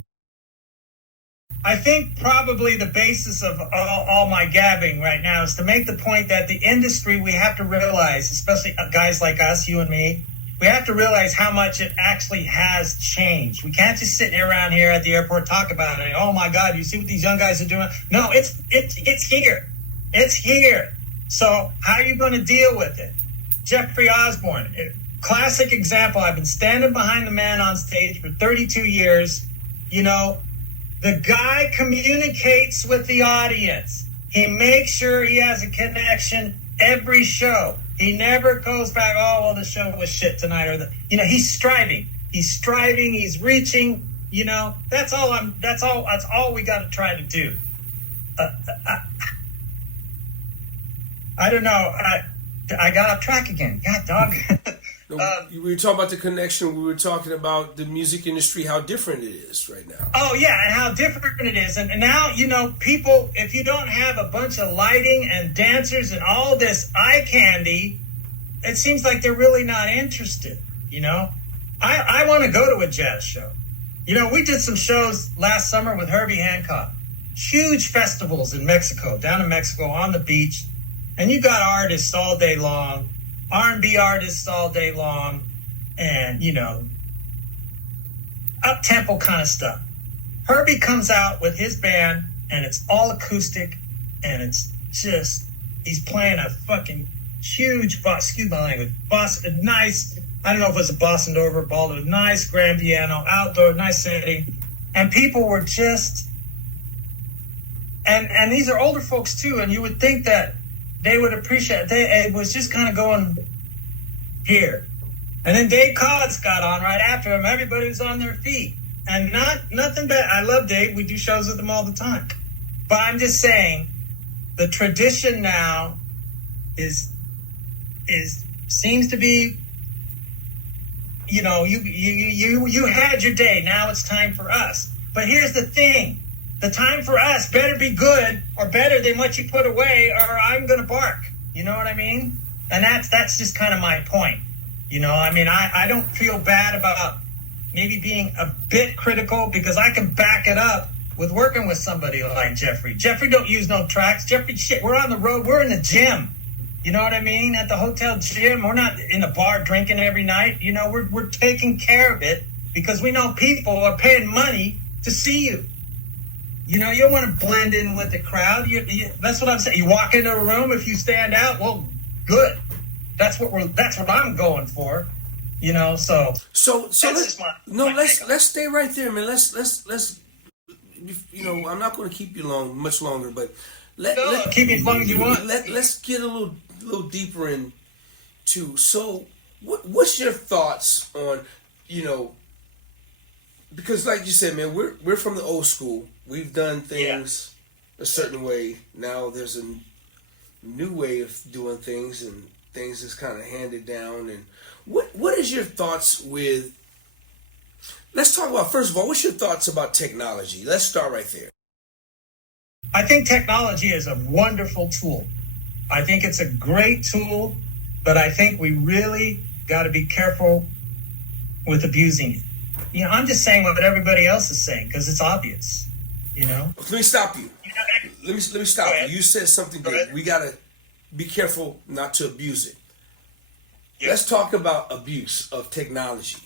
I think probably the basis of all my gabbing right now is to make the point that the industry, we have to realize, especially guys like us, you and me, we have to realize how much it actually has changed. We can't just sit around here at the airport talk about it. Oh my God, you see what these young guys are doing? No, it's here. It's here. So how are you going to deal with it? Jeffrey Osborne, classic example. I've been standing behind the man on stage for 32 years. You know, the guy communicates with the audience. He makes sure he has a connection every show. He never goes back, oh, well, the show was shit tonight. He's striving. He's reaching, that's all we got to try to do. I don't know. I got off track again. God, dog. We were talking about the connection. We were talking about the music industry, how different it is right now. Oh, yeah, and how different it is. And now, people, if you don't have a bunch of lighting and dancers and all this eye candy, it seems like they're really not interested, I want to go to a jazz show. We did some shows last summer with Herbie Hancock. Huge festivals in Mexico, down in Mexico, on the beach. And you got artists all day long. R&B artists all day long, and, up-tempo kind of stuff. Herbie comes out with his band, and it's all acoustic, and it's just, he's playing a fucking huge, excuse my language, nice, I don't know if it was a bossa nova ball, a nice grand piano, outdoor, nice setting, and people were just, and these are older folks too, and you would think that they would appreciate it. It was just kind of going here. And then Dave Codd's got on right after him. Everybody was on their feet. And nothing bad. I love Dave. We do shows with him all the time. But I'm just saying, the tradition now seems to be, you had your day. Now it's time for us. But here's the thing. The time for us better be good or better than what you put away, or I'm going to bark. You know what I mean? And that's just kind of my point. I don't feel bad about maybe being a bit critical because I can back it up with working with somebody like Jeffrey. Jeffrey don't use no tracks. Jeffrey, shit, we're on the road. We're in the gym. You know what I mean? At the hotel gym. We're not in the bar drinking every night. We're taking care of it because we know people are paying money to see you. You don't want to blend in with the crowd. That's what I'm saying. You walk into a room, if you stand out, well, good. That's what I'm going for. So let's stay right there, man. Let's I'm not going to keep you much longer, but keep me as long as you want. Let's get a little deeper into. So what's your thoughts on because like you said, man, we're from the old school. We've done things a certain way. Now there's a new way of doing things, and things is kind of handed down. And what is your thoughts with? Let's talk about, first of all, what's your thoughts about technology? Let's start right there. I think technology is a wonderful tool. I think it's a great tool, but I think we really got to be careful with abusing it. I'm just saying what everybody else is saying because it's obvious. Let me stop you. Let me stop you. You said something good. We gotta be careful not to abuse it. Yep. Let's talk about abuse of technology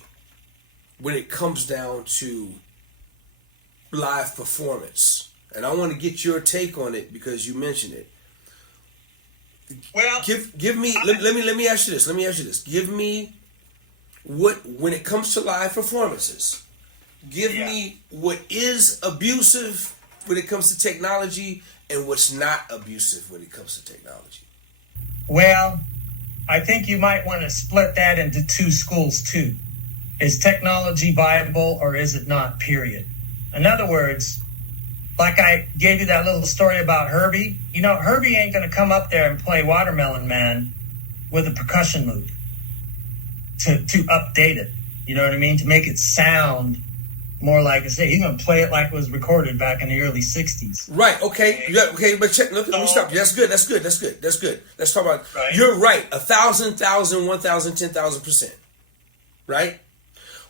when it comes down to live performance. And I want to get your take on it because you mentioned it. Well, give me. Let me ask you this. Give me when it comes to live performances. Give me what is abusive when it comes to technology and what's not abusive when it comes to technology. Well, I think you might want to split that into two schools too. Is technology viable or is it not, period? In other words, like I gave you that little story about Herbie. Herbie ain't going to come up there and play Watermelon Man with a percussion loop to update it. You know what I mean? To make it sound more like I say, he's gonna play it like it was recorded back in the early '60s. Right. Okay. Yeah. Okay. But check. Let me stop you. That's good. Let's talk about. Right. You're right. 1,000, 1,000, 10,000%. Right.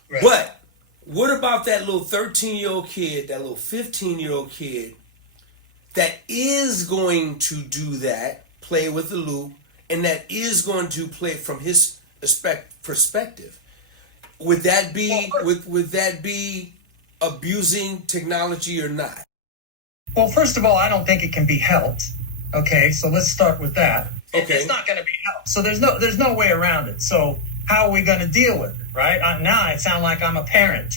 Right. But what about that little 13-year-old kid, that little 15-year-old kid, that is going to do that, play with the loop, and that is going to play from his perspective? Would that be would that be abusing technology or not? Well, first of all, I don't think it can be helped. Okay, so let's start with that. Okay. It's not going to be helped. So there's no way around it. So how are we going to deal with it, right? Now I sound like I'm a parent.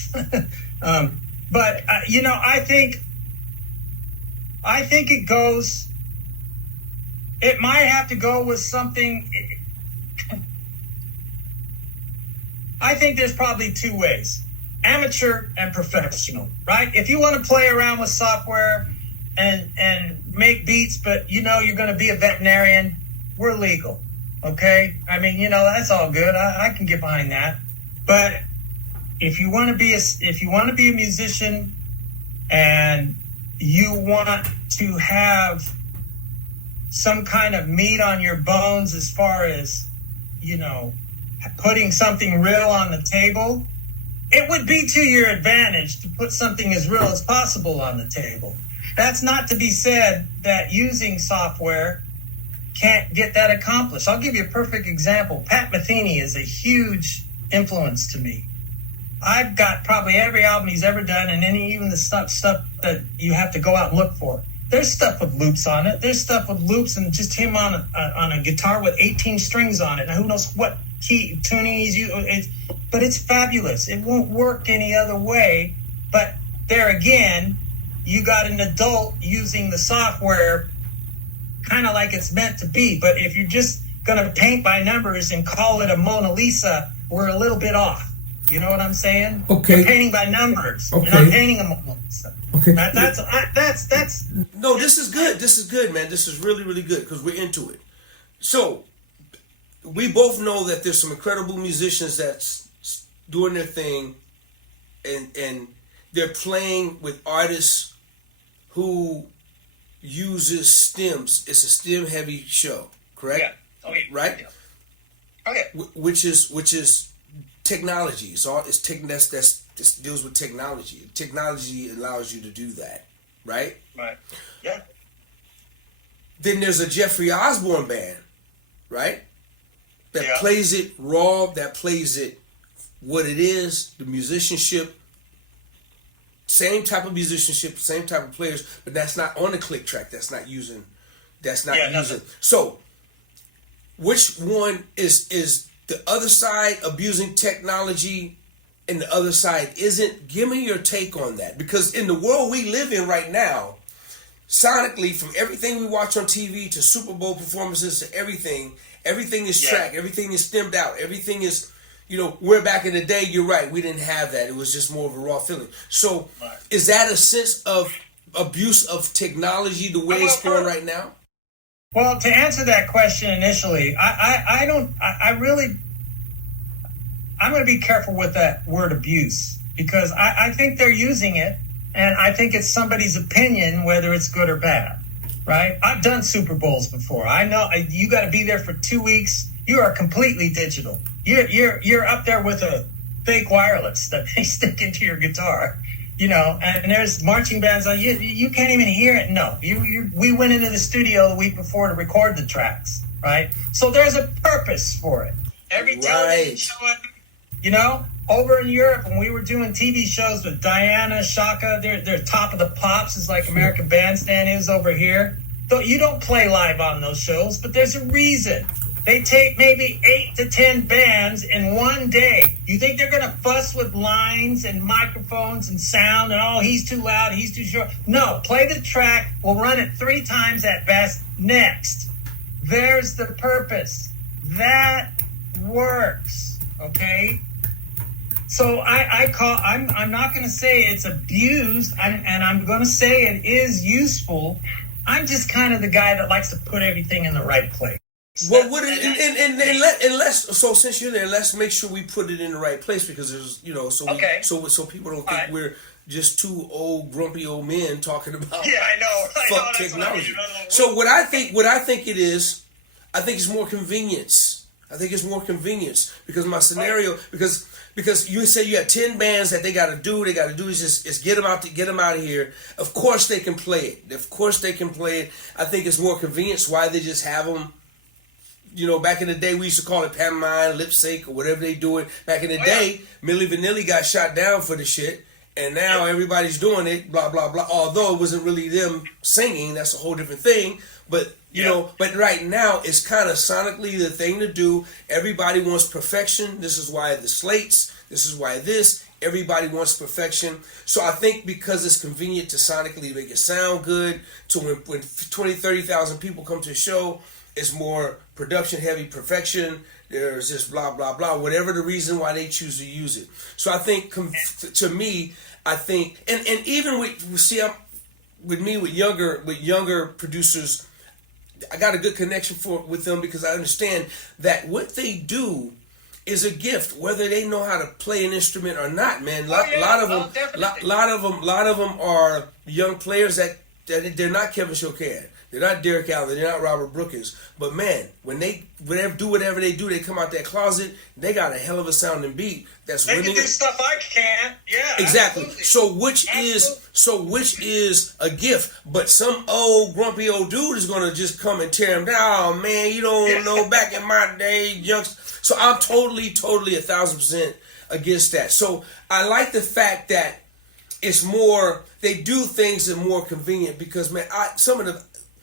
But you know, I think it goes. It might have to go with something. I think there's probably two ways: amateur and professional, right? If you want to play around with software and make beats, but you know you're going to be a veterinarian, we're legal, okay? I mean, you know, that's all good. I can get behind that. But if you want to be a musician and you want to have some kind of meat on your bones as far as, you know, putting something real on the table, it would be to your advantage to put something as real as possible on the table. That's not to be said that using software can't get that accomplished. I'll give you a perfect example. Pat Metheny is a huge influence to me. I've got probably every album he's ever done, and even the stuff that you have to go out and look for. There's stuff with loops on it. There's stuff with loops and just him on a guitar with 18 strings on it, and who knows what key tuning he's using. But it's fabulous. It won't work any other way. But there again, you got an adult using the software kind of like it's meant to be. But if you're just going to paint by numbers and call it a Mona Lisa, we're a little bit off. You know what I'm saying? Okay. You're painting by numbers. Okay. You're not painting a Mona Lisa. Okay. That's. No, this is good. This is good, man. This is really, really good because we're into it. So, we both know that there's some incredible musicians that's doing their thing, and they're playing with artists who uses stems. It's a stem-heavy show, correct? Yeah. Okay. Right? Yeah. Okay. Which is technology. It's all this deals with technology. Technology allows you to do that, right? Right. Yeah. Then there's a Jeffrey Osborne band, right? That Yeah. plays it raw, that plays it what it is, the musicianship, same type of musicianship, same type of players, but that's not on the click track. That's not using. Nothing. So, which one is the other side abusing technology and the other side isn't? Give me your take on that. Because in the world we live in right now, sonically, from everything we watch on TV to Super Bowl performances to everything is tracked, everything is stemmed out, everything is, you know, where back in the day, you're right, we didn't have that. It was just more of a raw feeling. So is that a sense of abuse of technology the way it's going right now? Well, to answer that question initially, I'm going to be careful with that word abuse, because I think they're using it, and I think it's somebody's opinion whether it's good or bad, right? I've done Super Bowls before. I know you got to be there for 2 weeks. You are completely digital. You're up there with a fake wireless that they stick into your guitar, you know, and there's marching bands on you can't even hear it. No, we went into the studio the week before to record the tracks, right? So there's a purpose for it. Every television show, you know, over in Europe when we were doing TV shows with Diana, Shaka, they're Top of the Pops is like American Bandstand is over here. Though you don't play live on those shows, but there's a reason. They take maybe 8 to 10 bands in one day. You think they're going to fuss with lines and microphones and sound and, oh, he's too loud, he's too short? No, play the track. We'll run it 3 times at best. Next. There's the purpose. That works, okay? So I'm not going to say it's abused, and I'm going to say it is useful. I'm just kind of the guy that likes to put everything in the right place. Well, since you're there, let's make sure we put it in the right place, because there's, you know, so people don't think we're just 2 old grumpy old men talking about fuck technology. So what I think it is, I think it's more convenience. Because my scenario, because you say you have 10 bands that they got to do is get them out of here. Of course they can play it. I think it's more convenience why they just have them. You know, back in the day, we used to call it pantomime, lip sync, or whatever they do it. Back in the day, Milli Vanilli got shot down for the shit, and now everybody's doing it, blah, blah, blah. Although it wasn't really them singing, that's a whole different thing. But but right now it's kind of sonically the thing to do. Everybody wants perfection. This is why the slates. This is why this. Everybody wants perfection. So I think because it's convenient to sonically make it sound good, to when 20, 30,000 people come to a show, it's more production heavy perfection. There's just blah, blah, blah, whatever the reason why they choose to use it. So I think, to me, I think, and even with younger producers, I got a good connection with them because I understand that what they do is a gift, whether they know how to play an instrument or not, man. A lot of them are young players that they're not Kevin Chokan. They're not Derek Allen. They're not Robert Brookins. But man, when they do whatever they do, they come out that closet. They got a hell of a sounding beat. That's they winning. can do stuff I can't. Yeah, exactly. Absolutely. So which is a gift. But some old grumpy old dude is gonna just come and tear him down. Oh man, you don't know. Back in my day, youngsters. So I'm totally 1,000% against that. So I like the fact that it's more. They do things that are more convenient because man,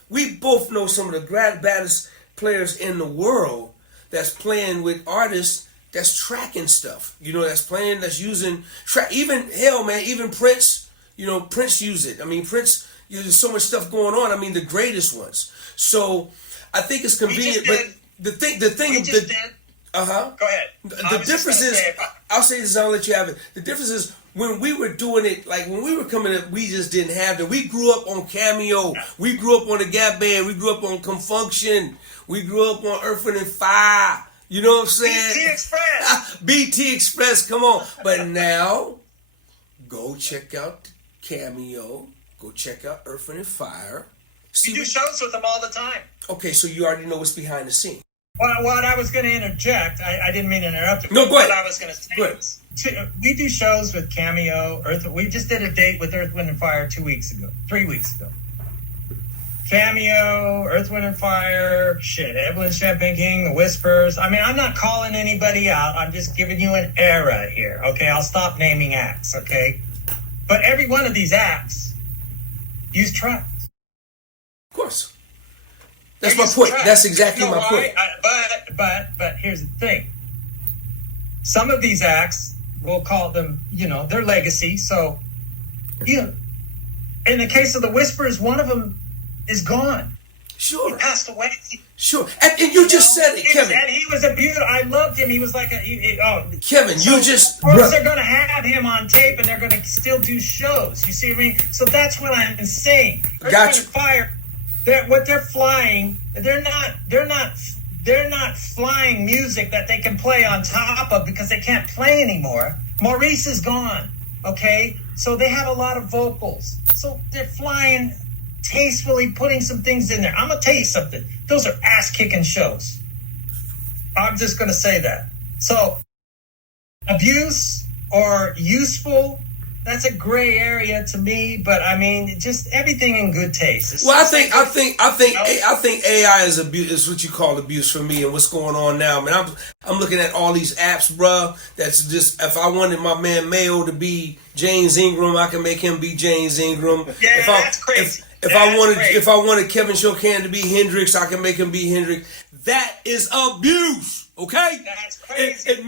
we both know some of the baddest players in the world that's playing with artists that's tracking stuff. That's playing, that's using track. Even hell, man, even Prince. Prince used it. I mean, Prince. There's so much stuff going on. I mean, the greatest ones. So I think it's convenient. But the thing. Go ahead. The difference is, I'll say this, I'll let you have it. The difference is when we were doing it, like when we were coming up, we just didn't have that. We grew up on Cameo. We grew up on the Gap Band. We grew up on Confunction. We grew up on Earth, Wind & Fire. You know what I'm saying? BT Express. BT Express, come on. But now, go check out Cameo. Go check out Earth, Wind & Fire. We do shows with them all the time. Okay, so you already know what's behind the scene. What I was going to interject, I didn't mean to interrupt you. No, go ahead. What I was going to say is, we do shows with Cameo, we just did a date with Earth, Wind & Fire 3 weeks ago. Cameo, Earth, Wind & Fire, Evelyn Champagne King, The Whispers. I mean, I'm not calling anybody out. I'm just giving you an era here, okay? I'll stop naming acts, okay? But every one of these acts use tracks. Of course. That's my point. That's exactly my point. But here's the thing. Some of these acts, we'll call them, they're legacy. So, in the case of The Whispers, one of them is gone. Sure. He passed away. Sure. And you just said it, Kevin. And he was a beautiful. I loved him. He was like Kevin, so you just. Of course, they're going to have him on tape, and they're going to still do shows. You see what I mean? So that's what I'm saying. Gotcha. Fire. What they're flying, they're not flying music that they can play on top of because they can't play anymore. Maurice is gone, okay? So they have a lot of vocals. So they're flying tastefully, putting some things in there. I'm going to tell you something. Those are ass-kicking shows. I'm just going to say that. So abuse or useful, that's a gray area to me, but I mean, just everything in good taste. Well, I think AI is abuse, is what you call abuse for me, and what's going on now, man. I'm looking at all these apps, bruh. That's just, if I wanted my man Mayo to be James Ingram, I can make him be James Ingram. Yeah, that's crazy. If I wanted Kevin Chokan to be Hendrix, I can make him be Hendrix. That is abuse. Okay, that's crazy. It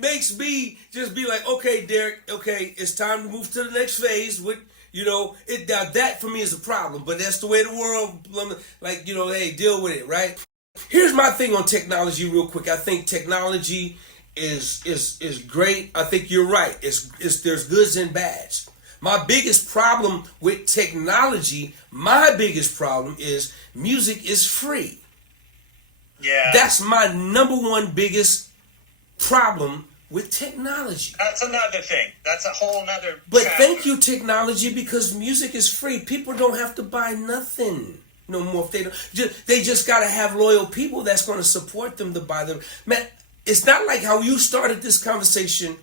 makes me just be like, okay, Derek, okay, it's time to move to the next phase. With that for me is a problem, but that's the way the world, like, hey, deal with it, right? Here's my thing on technology, real quick. I think technology is great. I think you're right. It's there's goods and bads. My biggest problem with technology, is music is free. Yeah. That's my number one biggest problem with technology. That's another thing. That's a whole nother But chapter. Thank you, technology, because music is free. People don't have to buy nothing no more. If they don't, they just got to have loyal people that's going to support them to buy them. Man, it's not like how you started this conversation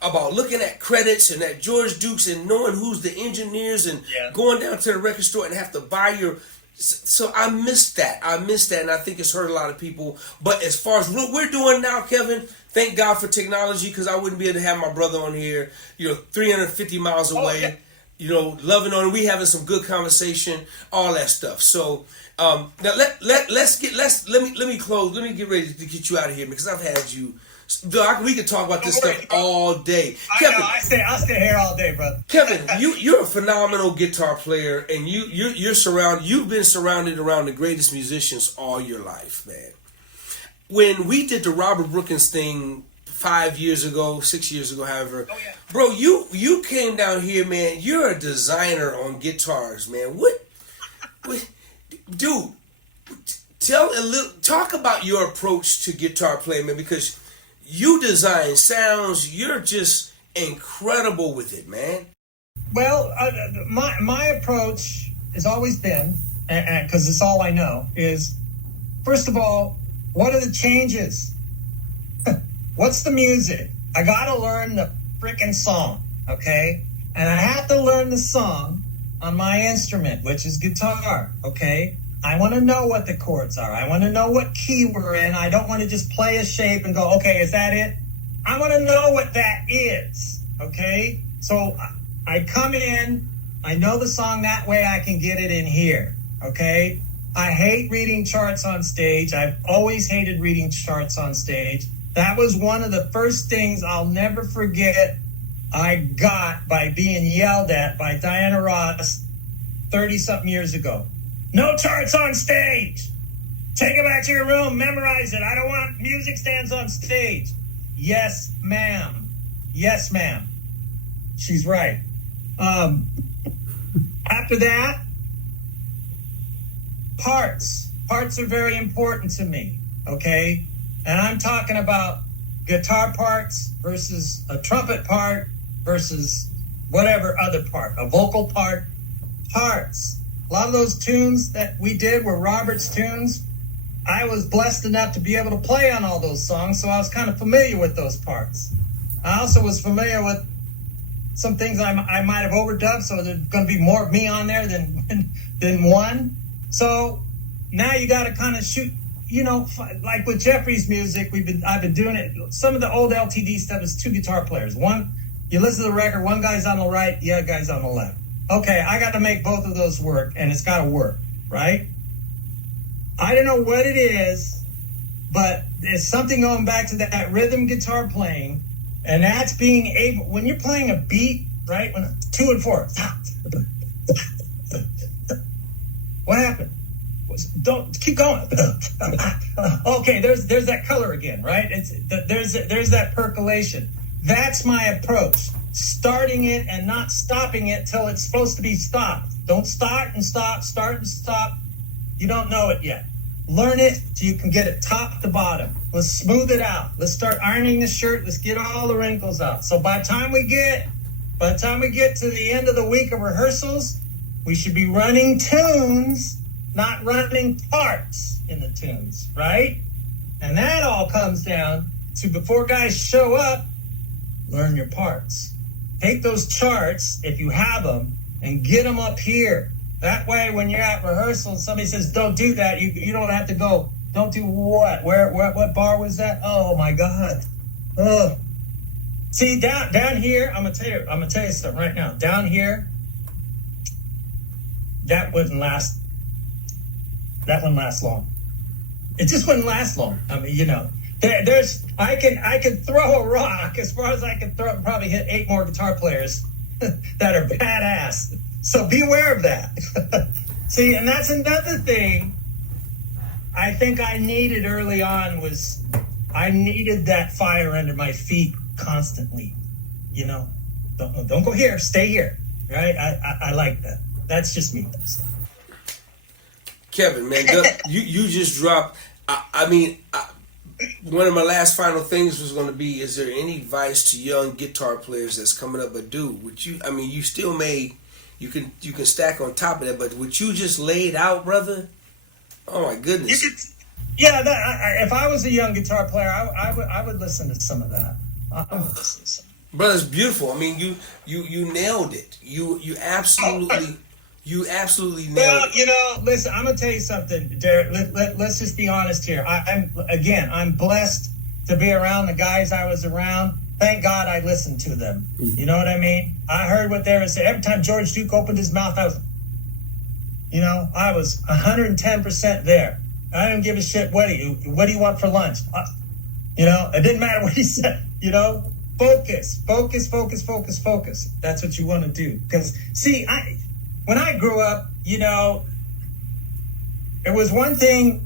about looking at credits and at George Dukes and knowing who's the engineers and going down to the record store and have to buy your... So I missed that, and I think it's hurt a lot of people. But as far as what we're doing now, Kevin, thank God for technology, because I wouldn't be able to have my brother on here, 350 miles away. loving on. We having some good conversation, all that stuff. So now let me close. Let me get ready to get you out of here because I've had you. We could talk about this stuff all day. Kevin, I'll stay here all day, brother. Kevin, you're a phenomenal guitar player, and you've been surrounded around the greatest musicians all your life, man. When we did the Robert Brookins thing 5 years ago, 6 years ago, however, bro, you came down here, man. You're a designer on guitars, man. What dude? Talk about your approach to guitar playing, man, because you design sounds. You're just incredible with it, man. Well, my approach has always been, because it's all I know, is first of all, what are the changes? What's the music? I gotta learn the frickin' song, okay? And I have to learn the song on my instrument, which is guitar, okay? I want to know what the chords are. I want to know what key we're in. I don't want to just play a shape and go, okay, is that it? I want to know what that is, okay? So I come in, I know the song, that way I can get it in here, okay? I hate reading charts on stage. I've always hated reading charts on stage. That was one of the first things I'll never forget I got by being yelled at by Diana Ross 30-something years ago. No charts on stage. Take it back to your room. Memorize it. I don't want music stands on stage. Yes, ma'am. Yes, ma'am. She's right. After that, parts. Parts are very important to me, okay? And I'm talking about guitar parts versus a trumpet part versus whatever other part, a vocal part, parts. A lot of those tunes that we did were Robert's tunes. I was blessed enough to be able to play on all those songs, so I was kind of familiar with those parts. I also was familiar with some things I might have overdubbed, so there's going to be more of me on there than one. So now you got to kind of shoot, like with Jeffrey's music, I've been doing it. Some of the old LTD stuff is two guitar players. One, you listen to the record, one guy's on the right, the other guy's on the left. Okay, I got to make both of those work, and it's got to work, right? I don't know what it is, but there's something going back to that rhythm guitar playing, and that's being able, when you're playing a beat, right? When 2 and 4. What happened? Don't keep going. Okay, there's that color again, right? There's that percolation. That's my approach. Starting it and not stopping it till it's supposed to be stopped. Don't start and stop, start and stop. You don't know it yet. Learn it so you can get it top to bottom. Let's smooth it out. Let's start ironing the shirt. Let's get all the wrinkles out. So by the time we get to the end of the week of rehearsals, we should be running tunes, not running parts in the tunes, right? And that all comes down to, before guys show up, learn your parts. Take those charts, if you have them, and get them up here. That way, when you're at rehearsal and somebody says, don't do that, you don't have to go, don't do what? What bar was that? Oh, my God. Oh. See, down here, I'm gonna tell you something right now. Down here, that wouldn't last long. It just wouldn't last long. I mean, I can throw a rock as far as I can throw, and probably hit 8 more guitar players that are badass. So beware of that. See, and that's another thing I think I needed early on, was I needed that fire under my feet constantly. Don't go here, stay here. Right? I like that. That's just me. Kevin, man, you just dropped. One of my last final things was going to be: is there any advice to young guitar players that's coming up? But dude, you still made. You can stack on top of that, but what you just laid out, brother. Oh my goodness. If I was a young guitar player, I would listen to some of that. I would listen to some. Brother, it's beautiful. I mean, you nailed it. You absolutely nailed it. Well, listen, I'm gonna tell you something, Derek. Let's just be honest here. I'm blessed to be around the guys I was around. thank God I listened to them. You know what I mean? I heard what they were saying. Every time George Duke opened his mouth, I was 110% there. I didn't give a shit. What do you want for lunch? It didn't matter what he said. Focus. That's what you want to do. Because see, when I grew up, it was one thing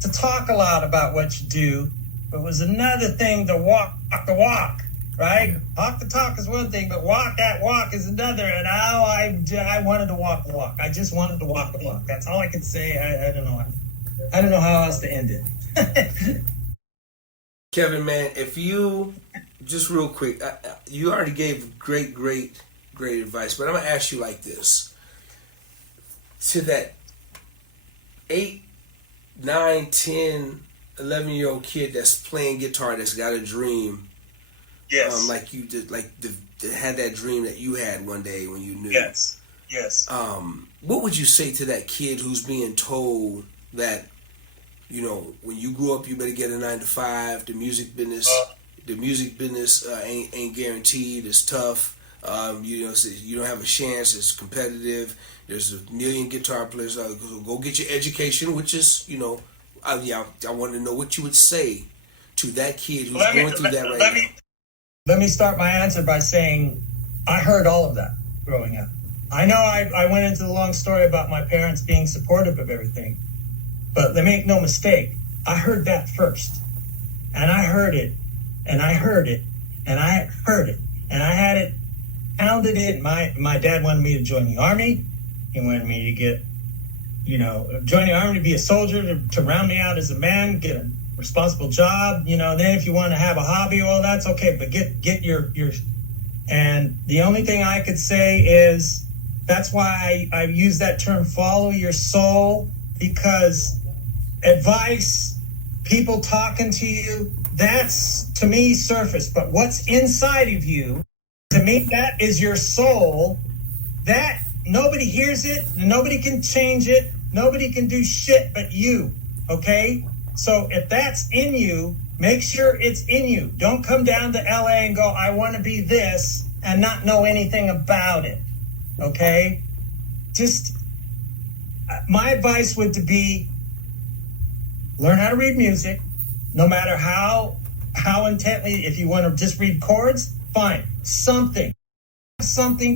to talk a lot about what you do, but it was another thing to walk the walk. Right? Talk the talk is one thing, but walk that walk is another. And I wanted to walk the walk. I just wanted to walk the walk. That's all I could say. I don't know. I don't know how else to end it. Kevin, man, if you just real quick, you already gave great advice, but I'm gonna ask you like this: to that 8, 9, 10, 11-year-old kid that's playing guitar, that's got a dream. Yes. Like you did, had that dream that you had one day when you knew. Yes. What would you say to that kid who's being told that, when you grow up, you better get a 9 to 5. The music business ain't guaranteed. It's tough. You don't have a chance. It's competitive. There's a million guitar players. Go get your education, which is, I want to know what you would say to that kid who's going through that right now. Let me start my answer by saying I heard all of that growing up. I know I went into the long story about my parents being supportive of everything, but make no mistake, I heard that first. And I heard it, and I heard it, and I heard it, and I had it pounded in. My dad wanted me to join the Army. He wanted me to get, join the Army to be a soldier, to round me out as a man, get a responsible job, then if you want to have a hobby, well, that's okay, but get your and the only thing I could say is that's why I use that term, follow your soul, because advice, people talking to you, that's to me surface, but what's inside of you, to me, that is your soul. That nobody hears it, nobody can change it, nobody can do shit but you. Okay? So if that's in you, make sure it's in you. Don't come down to LA and go, I want to be this, and not know anything about it. Okay? Just, my advice would to be, learn how to read music, no matter how intently. If you want to just read chords, fine. Something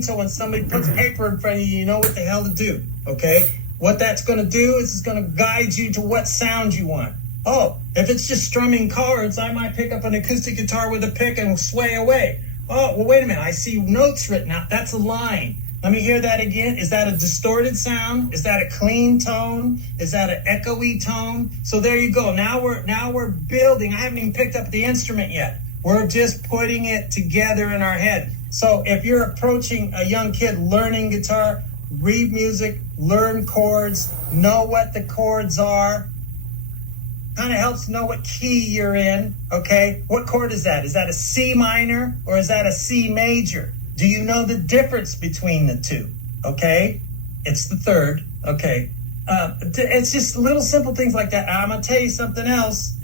so when somebody puts paper in front of you, you know what the hell to do. Okay? What that's going to do is it's going to guide you to what sound you want. Oh, if it's just strumming chords, I might pick up an acoustic guitar with a pick and sway away. Oh, well, wait a minute. I see notes written out. That's a line. Let me hear that again. Is that a distorted sound? Is that a clean tone? Is that an echoey tone? So there you go. Now we're building. I haven't even picked up the instrument yet. We're just putting it together in our head. So if you're approaching a young kid learning guitar, read music, learn chords, know what the chords are. Kind of helps know what key you're in, okay? What chord is that? Is that a C minor or is that a C major? Do you know the difference between the two, okay? It's the third, okay? It's just little simple things like that. I'm going to tell you something else.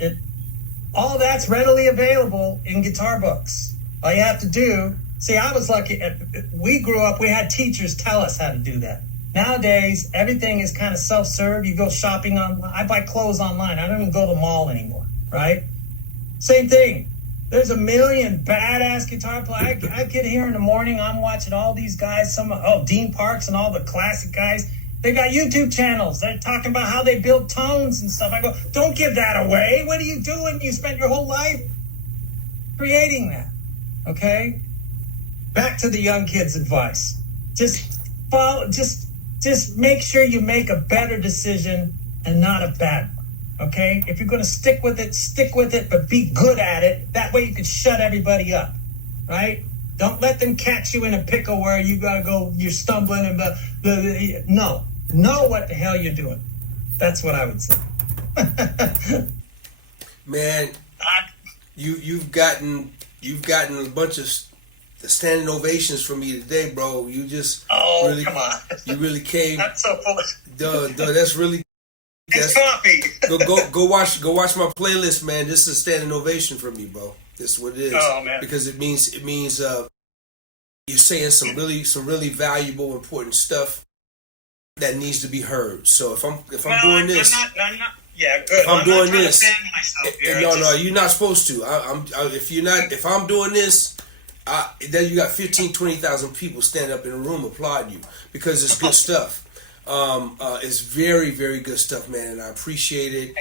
All that's readily available in guitar books. All you have to do, see, I was lucky. We grew up, we had teachers tell us how to do that. Nowadays, everything is kind of self-serve. You go shopping online. I buy clothes online. I don't even go to the mall anymore, right? Same thing. There's a million badass guitar players. I get here in the morning, I'm watching all these guys, Dean Parks and all the classic guys. They got YouTube channels. They're talking about how they build tones and stuff. I go, don't give that away. What are you doing? You spent your whole life creating that, okay? Back to the young kids' advice. Just make sure you make a better decision and not a bad one, okay? If you're going to stick with it, but be good at it. That way you can shut everybody up, right? Don't let them catch you in a pickle where you got to go, you're stumbling and no. Know what the hell you're doing. That's what I would say. Man, you've gotten a bunch of standing ovations from me today, bro. You just come on. You really came. That's so full. Duh, that's really. It's coffee. Go watch my playlist, man. This is a standing ovation from me, bro. That's what it is. Oh man. Because it means you're saying some really valuable, important stuff that needs to be heard. So if I'm doing this, I'm not. Yeah, good. If I'm doing this, no, you're not supposed to. If I'm doing this, then you got 20,000 people stand up in a room applauding you because it's good stuff. It's very, very good stuff, man, and I appreciate it.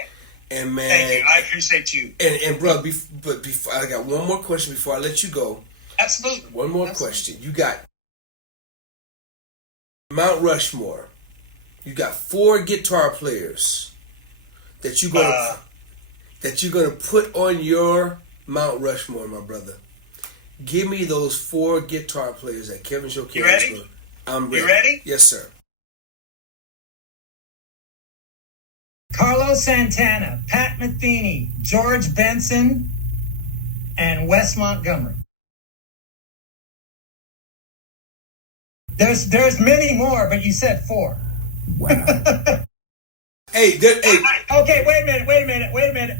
And man, thank you. I appreciate you. And bro, before I got one more question before I let you go. Absolutely. One more question. You got Mount Rushmore. You got 4 guitar players that you're gonna put on your Mount Rushmore, my brother. Give me those 4 guitar players that Kevin Chokan. You ready? I'm ready. You ready? Yes, sir. Carlos Santana, Pat Metheny, George Benson, and Wes Montgomery. There's many more, but you said 4. Wow. Hey. Okay, wait a minute.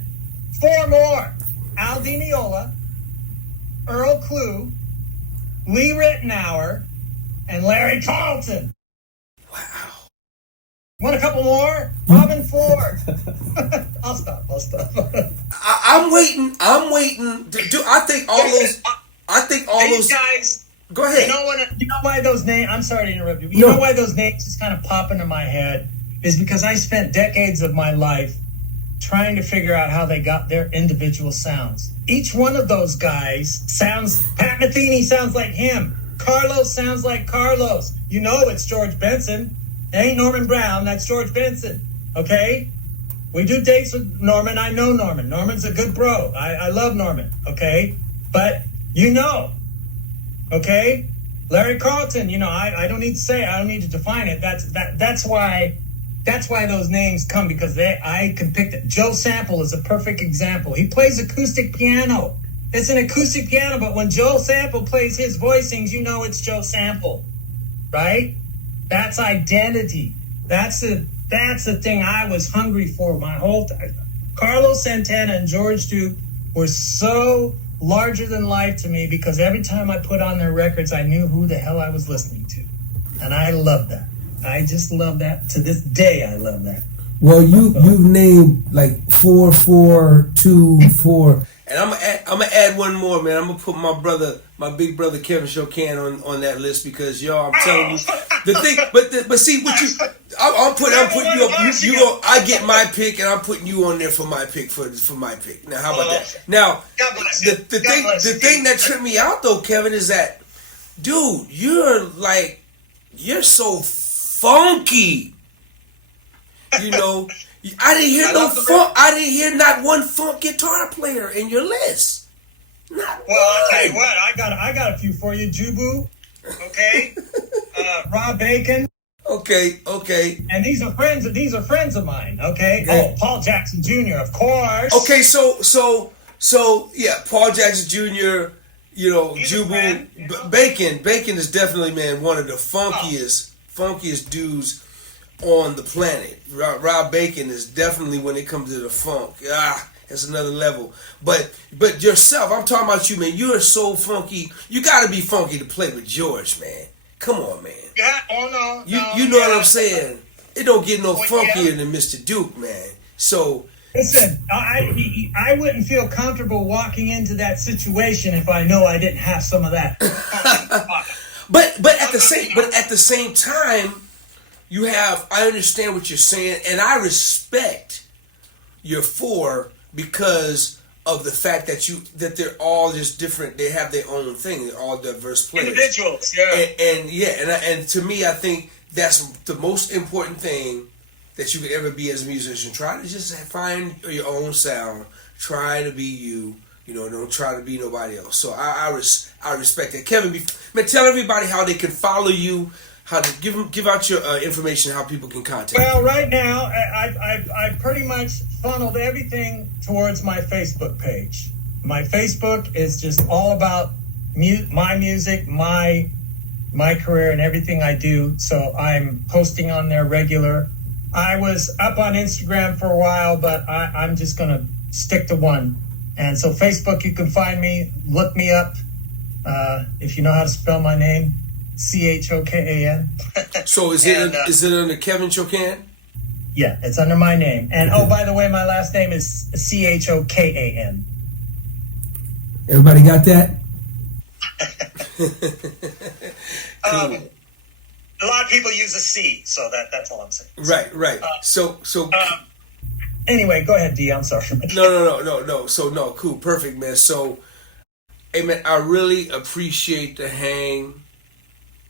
4 more. Al Di Meola, Earl Klugh, Lee Rittenauer, and Larry Carlton. Wow. Want a couple more? Robin Ford. I'll stop. I'm waiting. I think all those guys. Go ahead. You know why those names? I'm sorry to interrupt you. You know why those names just kind of pop into my head is because I spent decades of my life trying to figure out how they got their individual sounds. Each one of those guys sounds. Pat Metheny sounds like him. Carlos sounds like Carlos. You know it's George Benson. It ain't Norman Brown. That's George Benson. Okay? We do dates with Norman. I know Norman. Norman's a good bro. I love Norman. Okay? But you know. Okay? Larry Carlton, I don't need to say it. I don't need to define it. That's why those names come, because I can pick it. Joe Sample is a perfect example. He plays acoustic piano. It's an acoustic piano, but when Joe Sample plays his voicings, you know it's Joe Sample. Right? That's identity. That's the thing I was hungry for my whole time. Carlos Santana and George Duke were so larger than life to me because every time I put on their records, I knew who the hell I was listening to. And I love that. I just love that. To this day, I love that. Well, you've named like 4, 4, 2, 4. And I'm gonna add one more, man. I'm gonna put my big brother Kevin Chokan on that list because I'm telling you the thing. But see what I'm putting you up. I get my pick, and I'm putting you on there for my pick for my pick. Now how about that? Now the thing that tripped me out though, Kevin, is that dude, you're so funky. I didn't hear funk. I didn't hear not one funk guitar player in your list. Not one. I'll tell you what. I got a few for you. Jubu, okay. Rob Bacon. Okay. And these are friends of mine. Okay. Oh, Paul Jackson Jr. Of course. Okay. So yeah, Paul Jackson Jr. Jubu, Bacon is definitely, man, one of the funkiest dudes on the planet. Rob Bacon is definitely, when it comes to the funk, that's another level. But yourself, I'm talking about you, man. You are so funky. You got to be funky to play with George, man. Come on, man. Yeah. Oh no. You know what I'm saying? It don't get no funkier than Mr. Duke, man. So listen, I wouldn't feel comfortable walking into that situation if I know I didn't have some of that. But at the same time, I understand what you're saying, and I respect your 4 because of the fact that they're all just different. They have their own thing. They're all diverse players, individuals. Yeah, and to me, I think that's the most important thing that you could ever be as a musician. Try to just find your own sound. Try to be you. Don't try to be nobody else. So I respect that. Kevin, man, tell everybody how they can follow you. How to give out your information, how people can contact you. Well, right now, I've pretty much funneled everything towards my Facebook page. My Facebook is just all about my music, my career, and everything I do. So I'm posting on there regular. I was up on Instagram for a while, but I'm just going to stick to one. And so Facebook, you can find me, look me up. If you know how to spell my name, Chokan. So is it under Kevin Chokan? Yeah, it's under my name. And oh, by the way, my last name is Chokan. Everybody got that? Cool. A lot of people use a C, so that's all I'm saying. Right. So anyway, go ahead, D. I'm sorry. No. So no, cool, perfect, man. So, hey, man, I really appreciate the hang.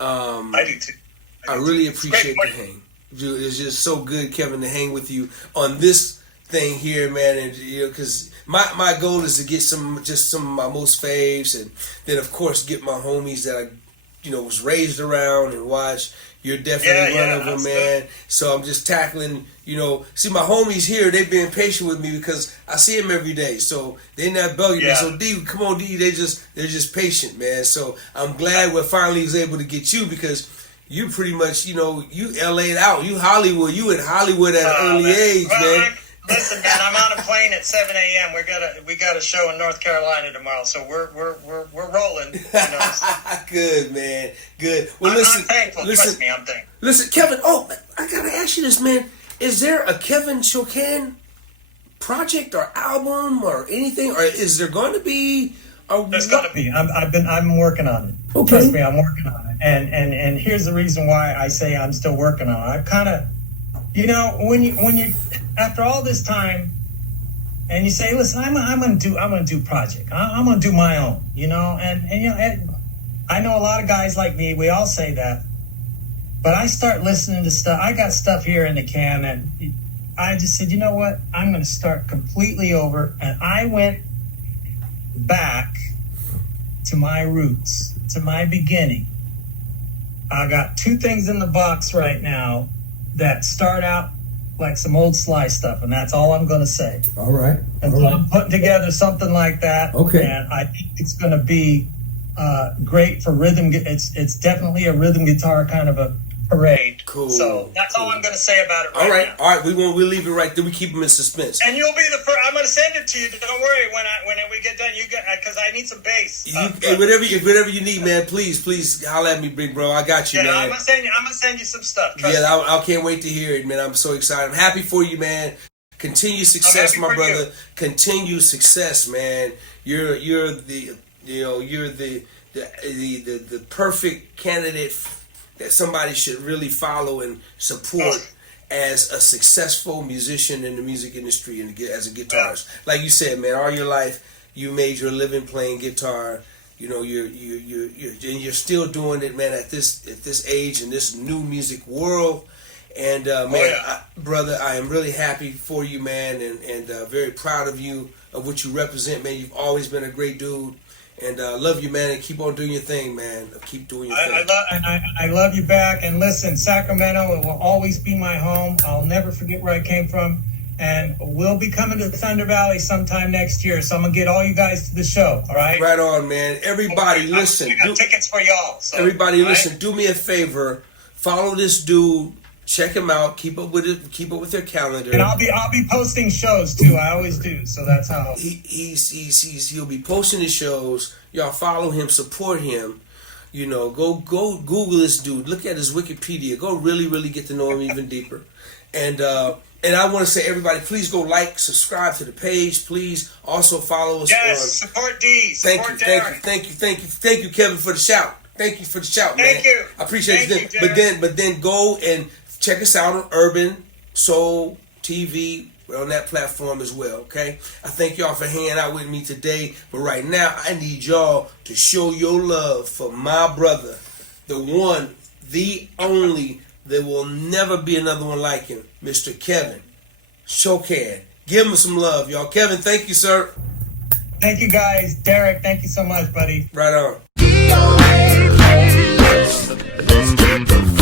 I do too. I really appreciate the hang. Dude, it's just so good, Kevin, to hang with you on this thing here, man. And because my goal is to get some of my most faves, and then of course get my homies that I was raised around and watched. You're definitely one of them, man. Good. So I'm just tackling, see my homies here, they've been patient with me because I see them every day. So they're not bugging me. So D, come on, D, they're just patient, man. So I'm glad we finally was able to get you because you pretty much, you LA'd out. You Hollywood. You in Hollywood at an early age, man. Listen, man, I'm on a plane at 7 a.m. We got a show in North Carolina tomorrow, so we're rolling. Good, man. Good. Well, I'm thankful. Trust me, I'm thankful. Listen, Kevin. Oh, I gotta ask you this, man. Is there a Kevin Chokan project or album or anything, or is there going to be? There's got to be. I'm working on it. Okay. Trust me, I'm working on it. And here's the reason why I say I'm still working on it. I kind of, when you after all this time, and you say, listen, I'm gonna do project. I'm gonna do my own. And I know a lot of guys like me. We all say that. But I start listening to stuff. I got stuff here in the can, and I just said, you know what? I'm gonna start completely over. And I went back to my roots, to my beginning. I got two things in the box right now that start out like some old Sly stuff, and that's all I'm going to say. All right. And so I'm putting together something like that. Okay. And I think it's going to be great for rhythm. It's definitely a rhythm guitar kind of a parade. Cool. So that's all I'm going to say about it all right. now. All right. We'll leave it right there. We keep them in suspense. And you'll be the first. I'm going to send it to you. Don't worry. When we get done, because I need some bass. Hey, whatever you need, man. Please holler at me, big bro. I got you, man. I'm gonna send you some stuff. Trust me. I can't wait to hear it, man. I'm so excited. I'm happy for you, man. Continue success, my brother. Continue success, man. You're the perfect candidate that somebody should really follow and support as a successful musician in the music industry and as a guitarist. Like you said, man, all your life you made your living playing guitar. You're still doing it, man. At this age in this new music world, and brother, I am really happy for you, man, and very proud of you of what you represent, man. You've always been a great dude. And love you, man, and keep on doing your thing, man. Keep doing your thing. I love you back. And listen, Sacramento will always be my home. I'll never forget where I came from. And we'll be coming to Thunder Valley sometime next year. So I'm going to get all you guys to the show, all right? Right on, man. Everybody, listen. We got tickets for y'all. So, everybody, listen. Do me a favor. Follow this dude. Check him out. Keep up with it. Keep up with their calendar. And I'll be posting shows too. I always do. So that's how he'll be posting his shows. Y'all follow him, support him. Go Google this dude. Look at his Wikipedia. Go really get to know him even deeper. And I want to say, everybody, please go like, subscribe to the page. Please also follow us. Yes, support D. Support Derek. Thank you, Kevin, for the shout. Thank you for the shout, man. Thank you. I appreciate it. But then go and check us out on Urban Soul TV. We're on that platform as well, okay? I thank y'all for hanging out with me today. But right now, I need y'all to show your love for my brother, the one, the only, there will never be another one like him, Mr. Kevin Chokan. Give him some love, y'all. Kevin, thank you, sir. Thank you, guys. Derek, thank you so much, buddy. Right on. DOA, let's get the